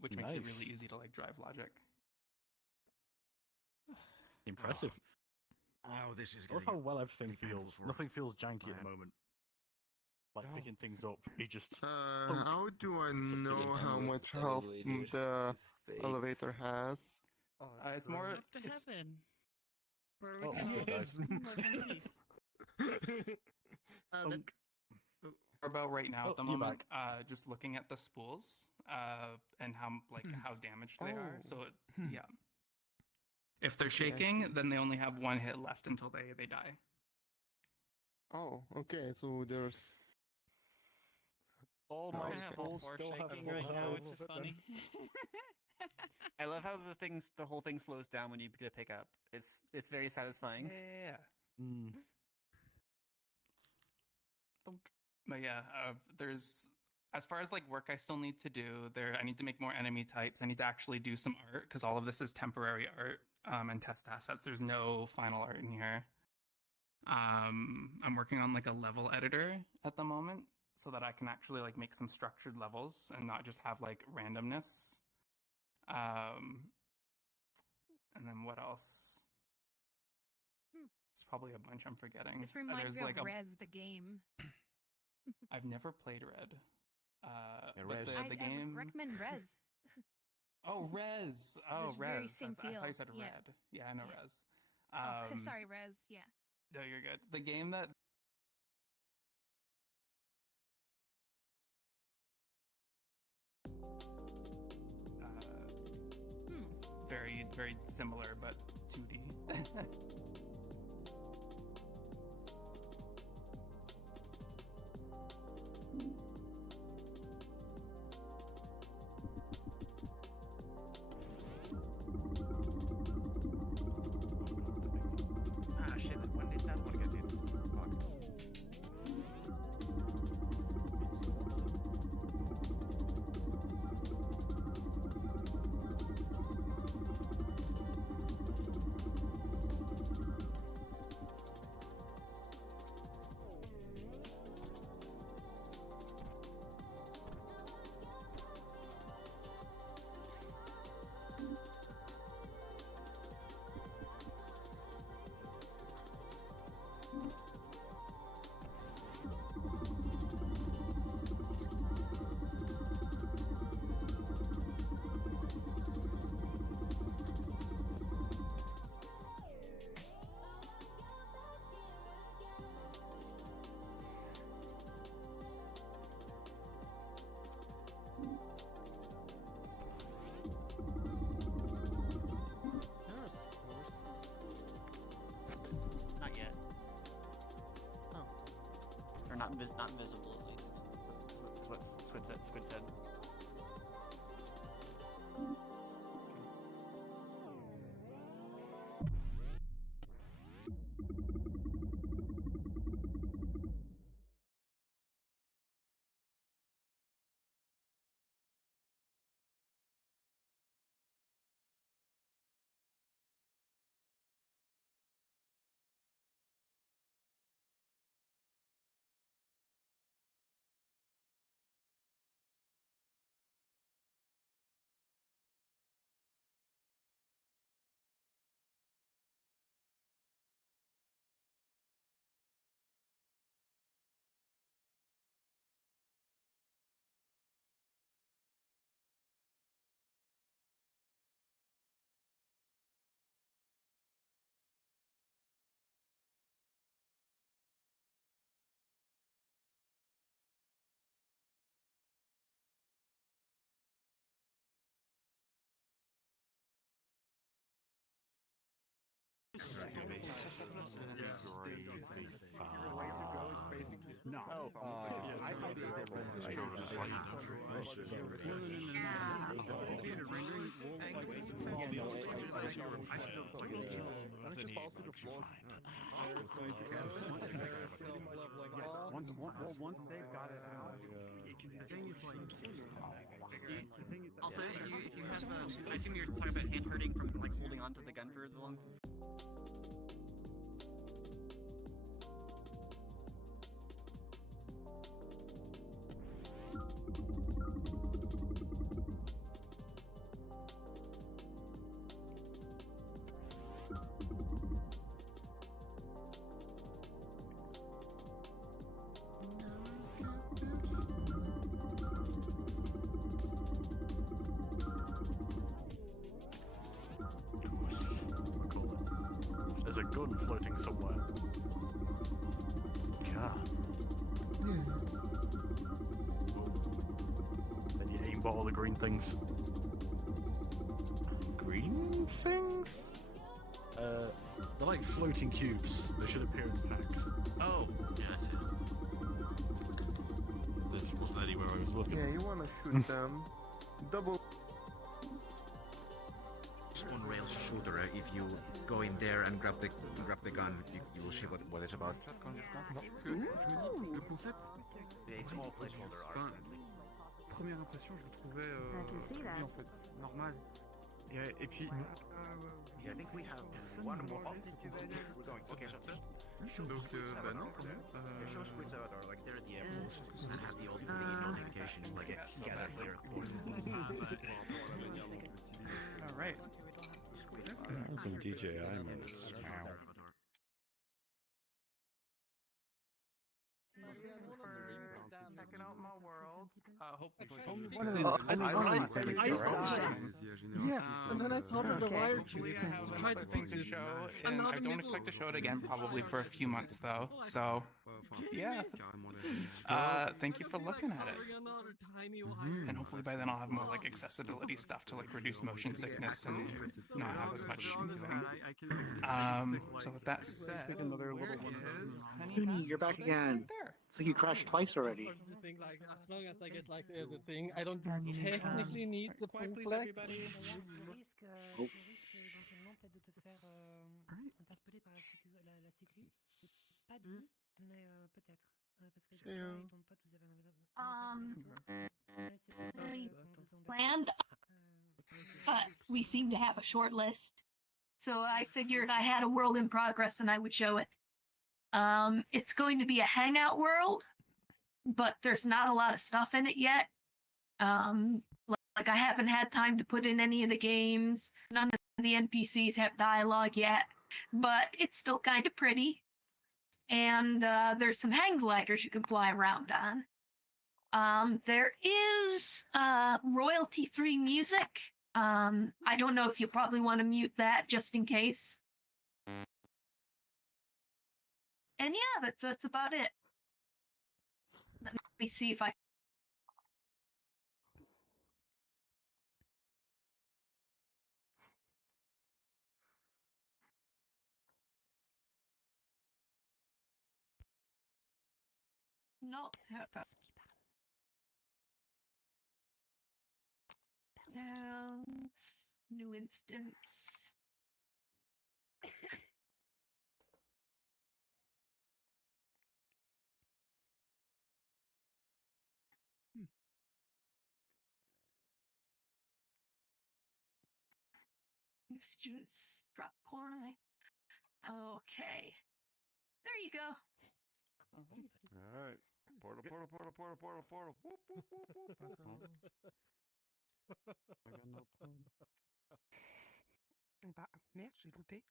which makes it really easy to like drive logic. Impressive. Oh, this is I love getting how well everything painful feels. for Nothing feels janky Ryan. at the moment. Like picking things up, he just. How do I know how much health the elevator has? It's more. Up to It's, heaven. Where Oh, we can all guys. live in peace. We're about right now at the you're moment, just looking at the spools and how like how damaged they are. So yeah, if they're shaking, then they only have one hit left until they die. Oh, okay, so there's... All Oh, my okay. spools still have shaking full right now, health. which is funny. I love how the whole thing slows down when you get a pickup. It's very satisfying. Yeah. But yeah, there's as far as like work I still need to do. I need to make more enemy types. I need to actually do some art because all of this is temporary art and test assets. There's no final art in here. I'm working on like a level editor at the moment so that I can actually like make some structured levels and not just have like randomness. And then what else? It's probably a bunch I'm forgetting. This reminds There's me like of Rez, the game. I've never played Red. But Rez. the I game. recommend Rez. Oh, Rez. Oh, It's very Rez. same I thought you feel, said yeah. Red. Yeah, I know Rez. Oh, sorry, Rez. Yeah. No, you're good. The game that. Very, very similar, but 2D. Ah shit! When did that one get hit? Fuck. Not invisible at least. What Squid said. No. I thought it Once they've got it out, the thing is like. Also, if you have I assume you're talking about hand hurting from like holding onto the gun for the long. There's a gun floating somewhere. God. Then you aimbot all the green things. Green things? They're like floating cubes. They should appear in packs. Oh, yeah, I see. This wasn't anywhere I was looking. Yeah, you wanna shoot them. Double. Just one rail shooter. If you go in there and grab the gun, you will see what it's about. Le concept, It's all placeholder art. enfin, première impression, je le trouvais oui, en fait, normal. Et puis, Yeah, I think we have one more. Okay, donc, bah non, tant mieux. Show squids out are like they're the apples and have the old notifications like gather player. All right. Some DJI moments. Checking out my world. Yeah, and then I saw that the wire tried to fix it. Show, and I don't expect to show it again probably for a few months though. So, yeah. Thank you for looking at it. And hopefully by then I'll have more like accessibility stuff to like reduce motion sickness and not have as much moving. So with that said, another little one. Penny, you're back again. It's like you crashed twice already. The thing, like, as long as I get like the thing, I don't technically need the full flex. Oh. Planned, but we seem to have a short list. So I figured I had a world in progress and I would show it. It's going to be a hangout world, but there's not a lot of stuff in it yet. Like I haven't had time to put in any of the games. None of the NPCs have dialogue yet, but it's still kind of pretty. And there's some hang gliders you can fly around on. There is royalty-free music. I don't know if you probably want to mute that just in case. And yeah, that's about it. Let me see if I. No. New instance. Students drop corner. Okay. There you go. All right. Portal, portal, portal, portal, portal, portal. Whoop, whoop, whoop, whoop, whoop. I got no phone. Bah, merde, j'ai loupé.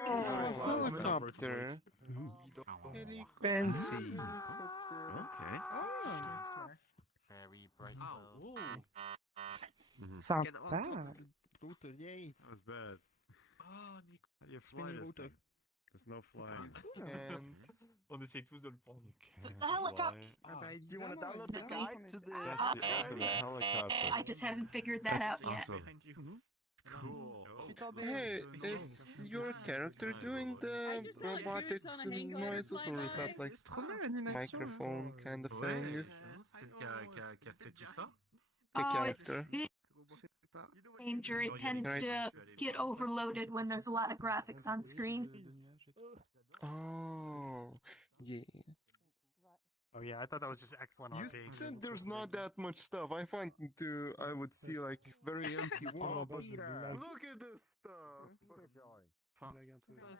Helicopter. Fancy. Okay. Very bright. Sympa. That was bad. Oh, Nico. How do you fly this thing? There's no flying. On essaye tous de le prendre. The helicopter. Do you want to download the guide to the... That's the ultimate helicopter. I just haven't figured that out yet. Awesome. Cool. Hey, is your character doing the robotic noises, or is that like microphone kind of thing? C'est qui a fait tout ça? The Oh, character. Danger. It tends to get overloaded when there's a lot of graphics on screen. Oh, yeah. Oh yeah, I thought that was just excellent on You being. said there's not that much stuff. I would see like very empty walls. Look at this stuff. Well, it's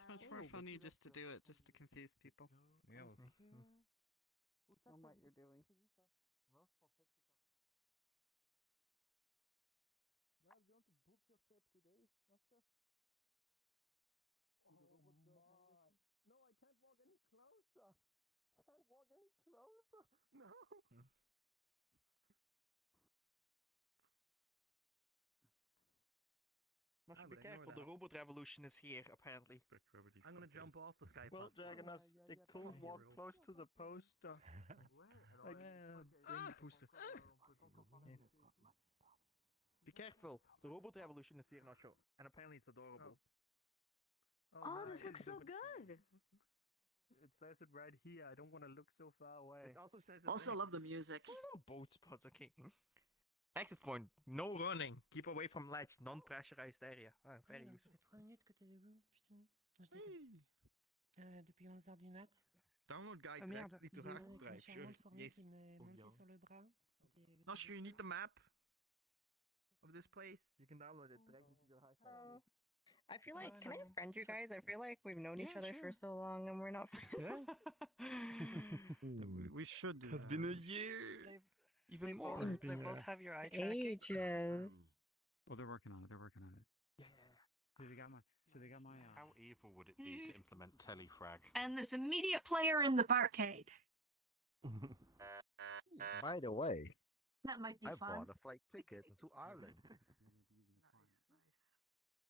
much more funny just to do it, just to confuse people. Yeah. On what you're doing. Must be careful, the robot revolution is here, apparently. I'm gonna jump off the sky. Well, Dragonas, they couldn't walk close to the post. Bring the poster. Be careful, the robot revolution is here, Nacho. And apparently it's adorable. Oh, this looks so good. It says it right here. I don't want to look so far away. It also says Also love the music. boat spot, okay. Exit point, no running. Keep away from ledge, non-pressurized area. Ah, very useful. 3 minutes que t'es debout, putain. Je déconne. Depuis 11h du mat. Download guide Ah merde, directly to il y a Hack une Drive, sure. charmante fourmi Yes. qui m'est montée sur le bras. Not sure you need the map of this place. You can download it directly to your hard drive. I feel like, can I friend you guys? I feel like we've known each other for so long and we're not friends. We should do It's that. been a year. Even more. They both have your eye tracking. Ages. Well, they're working on it. They're working on it. Yeah. So they got my. How evil would it be to implement telefrag? And there's a media player in the barcade. By the way, That might be I fun. bought a flight ticket to Ireland.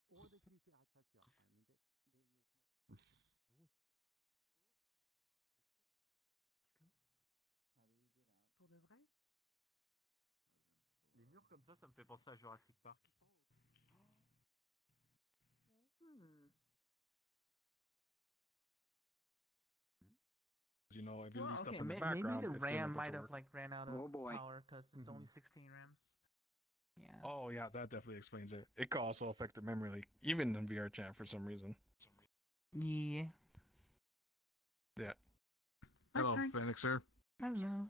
Pour de vrai? Les murs comme ça me fait penser à Jurassic Park. You know, if you leave stuff Okay, in the maybe background, the it's doing a RAM bunch might of have work. like ran out of power because it's only 16 RAMs. Yeah. Oh yeah, that definitely explains it. It could also affect the memory leak, even in VRChat for some reason. Yeah. Yeah. Hello, Phoenixer. Hello.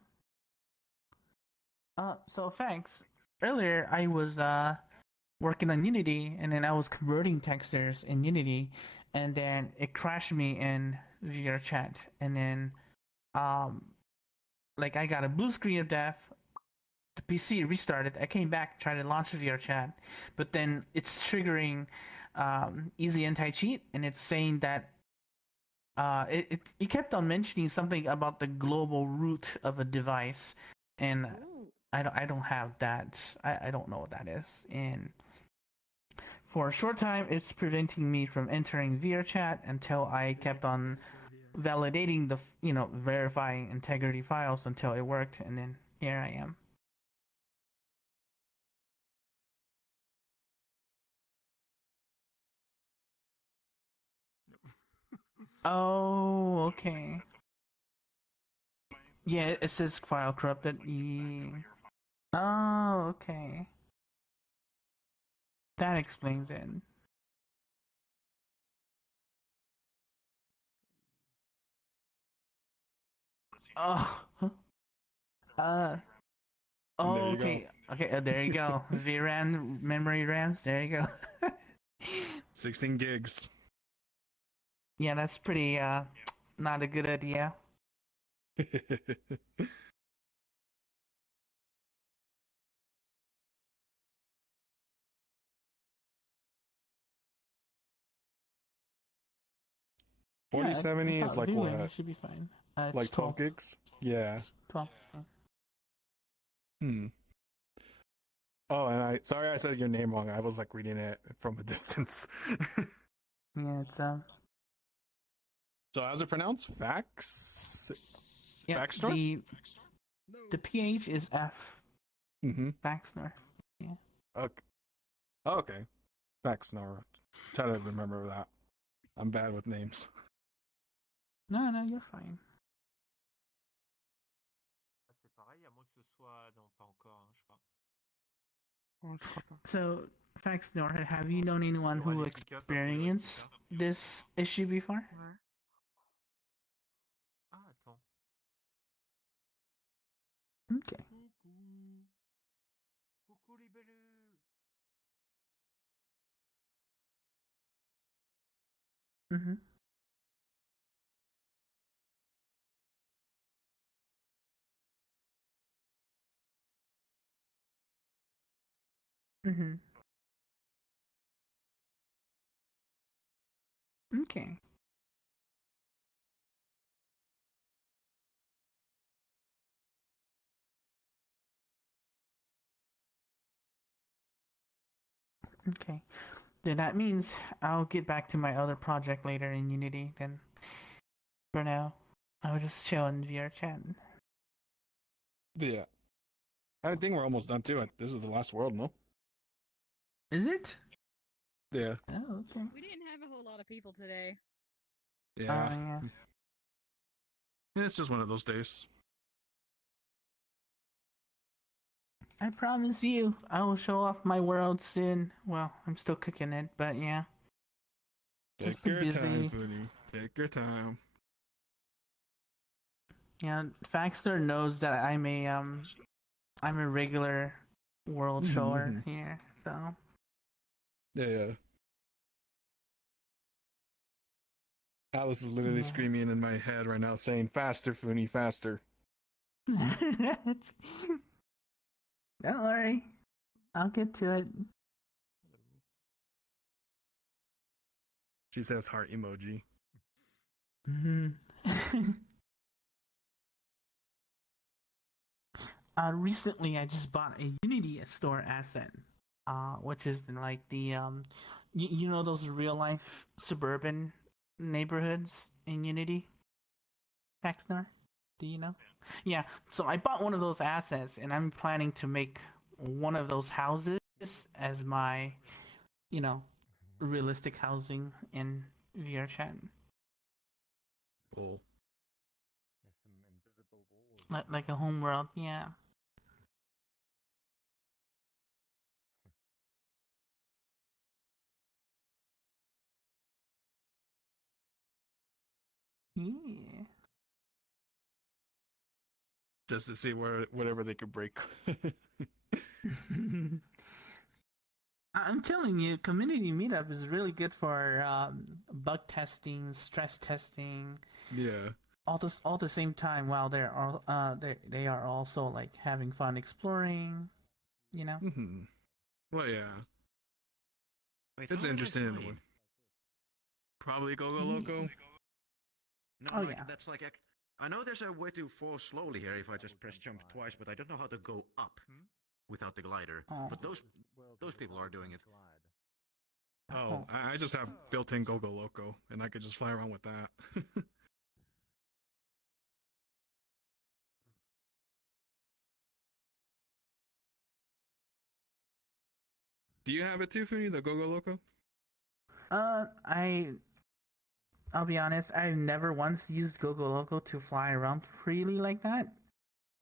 So thanks. Earlier I was working on Unity, and then I was converting textures in Unity, and then it crashed me in VRChat, and then like I got a blue screen of death. The PC restarted. I came back, tried to launch the VRChat, but then it's triggering easy anti-cheat, and it's saying that it kept on mentioning something about the global root of a device, and I don't have that. I don't know what that is, and for a short time it's preventing me from entering VRChat until I kept on validating the verifying integrity files until it worked, and then here I am. Oh, okay. Yeah, it says file corrupted. Oh, okay. That explains it. Oh. Oh, There you okay. Okay, there you go. VRAM memory RAMs. There you go. 16 gigs. Yeah, that's pretty not a good idea. Yeah, 4070 I is thought like VRAM what? should be fine. Like It's 12 gigs? Yeah. 12. Hmm. Oh, and sorry I said your name wrong. I was like reading it from a distance. Yeah, it's So how's it pronounced? Fax? yeah, PhaxeNor? the PH is F. Mm-hmm. PhaxeNor. Yeah. Okay. Oh, okay. PhaxeNor. Try to remember that. I'm bad with names. No, you're fine. C'est pareil, à moins que ce soit non pas encore, je crois. So, PhaxeNor, have you known anyone who experienced this issue before? Ah, attends. Okay. Coucou les belleux. Mm-hmm. Mm-hmm. Okay. Okay. Then that means I'll get back to my other project later in Unity. Then for now, I'll just chill in VRChat. Yeah. I think we're almost done too. This is the last world, no? Is it? Yeah. Oh, okay. We didn't have a whole lot of people today. Yeah. It's just one of those days. I promise you, I will show off my world soon. Well, I'm still cooking it, but yeah. Take Just been your time, busy. Foodie. Take your time. Yeah, PhaxeNor knows that I'm a regular world shower here, so. Yeah. Alice is literally screaming in my head right now, saying, "Faster, Foodie, faster." Don't worry, I'll get to it. She says heart emoji. Recently I just bought a Unity store asset, which is like the you know those real life suburban neighborhoods in Unity. PhaxeNor, do you know? Yeah, so I bought one of those assets, and I'm planning to make one of those houses as my, realistic housing in VRChat. Cool. Like a home world, yeah. Yeah. Just to see whatever they could break. I'm telling you, community meetup is really good for bug testing, stress testing. Yeah. all the same time while they're all they are also like having fun exploring, you know. Mm-hmm. Well, yeah. Wait, It's how are they interesting in a way. flying? Probably Go Go Loco. No, Oh, like yeah. that's like I know there's a way to fall slowly here if I just press jump twice, but I don't know how to go up without the glider. Oh. But those people are doing it. Oh, I just have built-in Go Go Loco, and I could just fly around with that. Do you have it too, Funi, the Go Go Loco? I'll be honest, I've never once used Gogo Loco to fly around freely like that.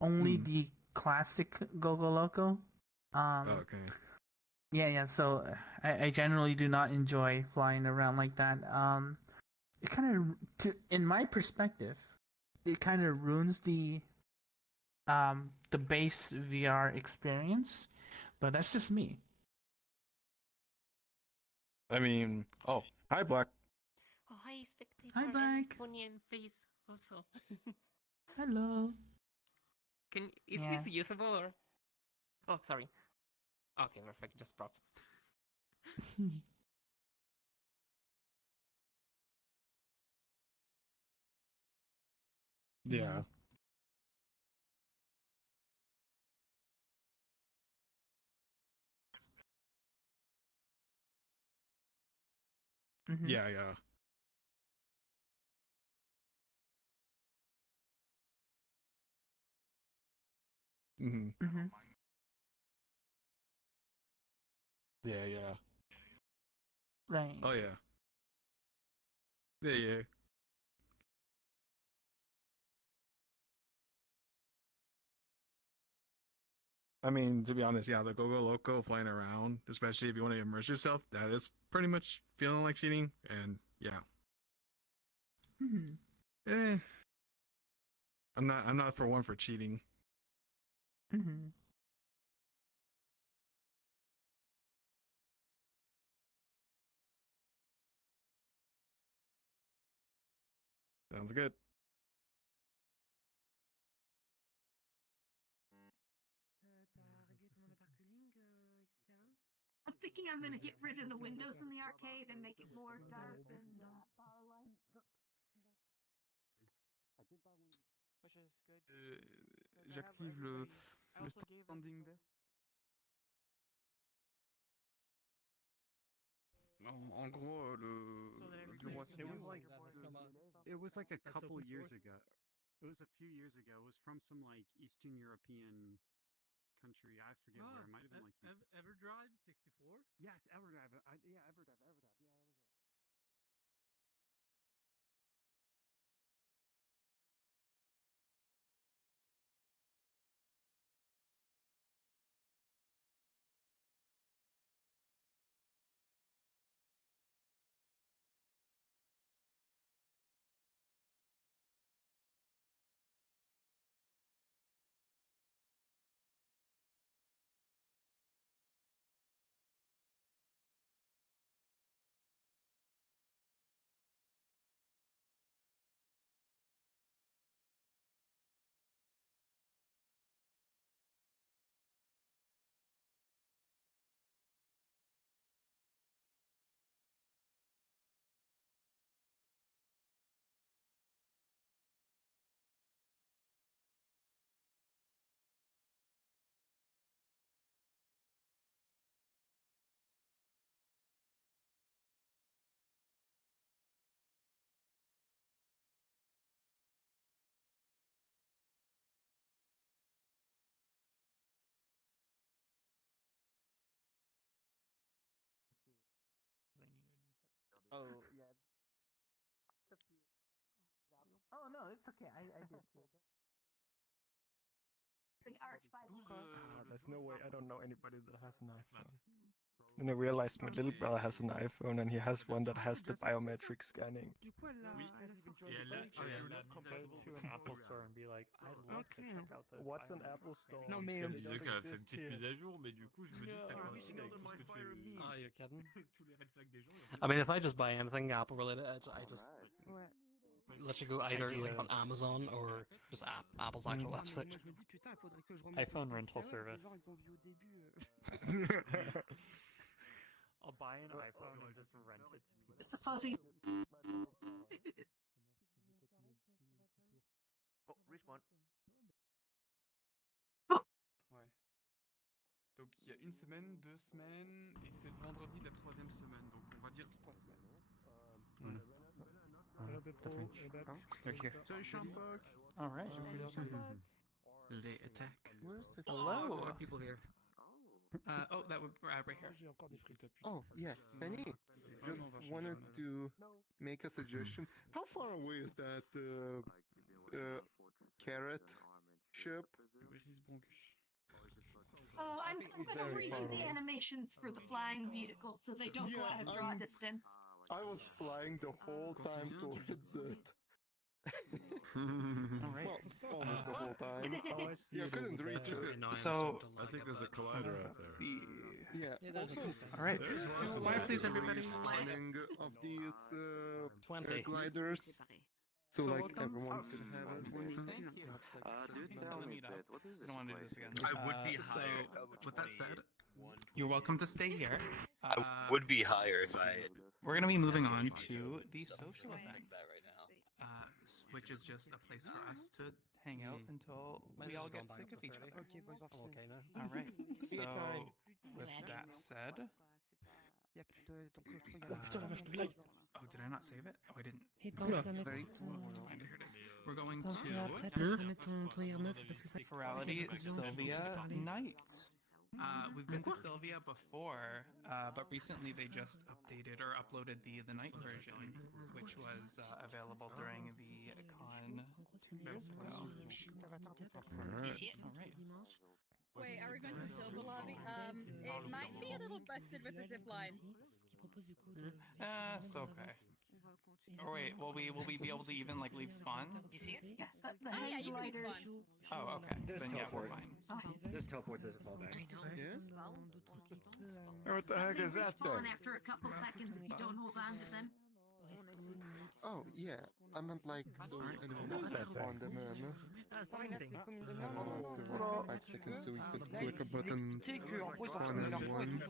Only the classic Gogo Loco. Okay. Yeah. So I generally do not enjoy flying around like that. It kind of, in my perspective, it kind of ruins the base VR experience. But that's just me. I mean, oh, hi, Black. Oh, hi, Spectator. Hi, Black. Funny and Face also. Hello. Is this usable or? Oh, sorry. Okay, perfect. Just prop. Yeah. Mm-hmm. Yeah. Mm-hmm. Mm-hmm. Yeah. Right. Oh, yeah. Yeah. I mean, to be honest, yeah, the Go Go Loco flying around, especially if you want to immerse yourself, that is pretty much feeling like cheating. And yeah, Mm-hmm. I'm not for one for cheating. Mm-hmm. Sounds good. I'm thinking I'm gonna get rid of the windows in the arcade and make it more dark and firelight. J'active le standing there. En gros, le bureau. It was like a couple years ago. It was a few years ago. It was from some like Eastern European country. I forget where. It might have been like Everdrive 64. Yes, Everdrive. Yeah, Everdrive. Yeah, that was it. Oh, yeah. Oh no, it's okay. I did too. The arch by the way. There's no way I don't know anybody that has an iPhone. And I realized my little brother has an iPhone and he has one that has the biometric scanning. Du coup, elle l'a sorti. Compare it to an Apple Store and be like, I'd love to check out this. What's an Apple Store? Non, mais, Je me disais qu'elle a fait une petite mise à jour, mais du coup, je me dis que ça coïncide avec tout ce que tu... Ah, you're kidding? tous les red flags des gens. I mean, if I just buy anything Apple related, I just let you go either like on Amazon or just Apple's actual website. iPhone rental service. I'll buy an iPhone and just rent it. It's a fuzzy. Oh, respawn. Ouais. Donc il y a une semaine, 2 semaines, et c'est le vendredi de la 3e semaine, donc on va dire 3 semaines. They're here. All right. They attack. Hello. There are people here. Oh, that would right here. Oh, yeah, Penny. Just wanted to make a suggestion. How far away is that carrot ship? Oh, I'm gonna redo the animations for the flying vehicle so they don't go out of draw distance. I was flying the whole time towards it. All right. Well, almost the whole time. Yeah, I couldn't reach it. So I think there's a collider out there. Yeah. Also, all right. Quiet, please, everybody. Planning of these 20 gliders. So like welcome. everyone can have it. I don't want to do this again. I would be So, higher. with that said, you're welcome to stay here. I would be higher if I. We're gonna be moving on to the social event, which is just a place for us to hang out until we all get sick of each other. Okay now. All right. So, with that said, oh, did I not save it? Oh, I didn't. Here it is. We're going to Ferality Sylvia Night. We've been to Sylvia before, but recently they just updated or uploaded the night version, which was available during the con 2 years ago. All right. Wait, are we going to the silver lobby? It might be a little busted with the zip line. It's okay. Or wait, will we be able to even like leave spawn? You see it? Yeah, the Oh, yeah, hang you can leave gliders. spawn. Oh, okay. There's Then yeah, we're teleport. fine. There's teleports as a fallback. Hey, what the heck They is that respawn thing? after a couple seconds if you don't hold on to them. Oh, yeah. I meant like, so anyone can spawn them in. And after like 5 seconds so we could click a button, spawn anyone.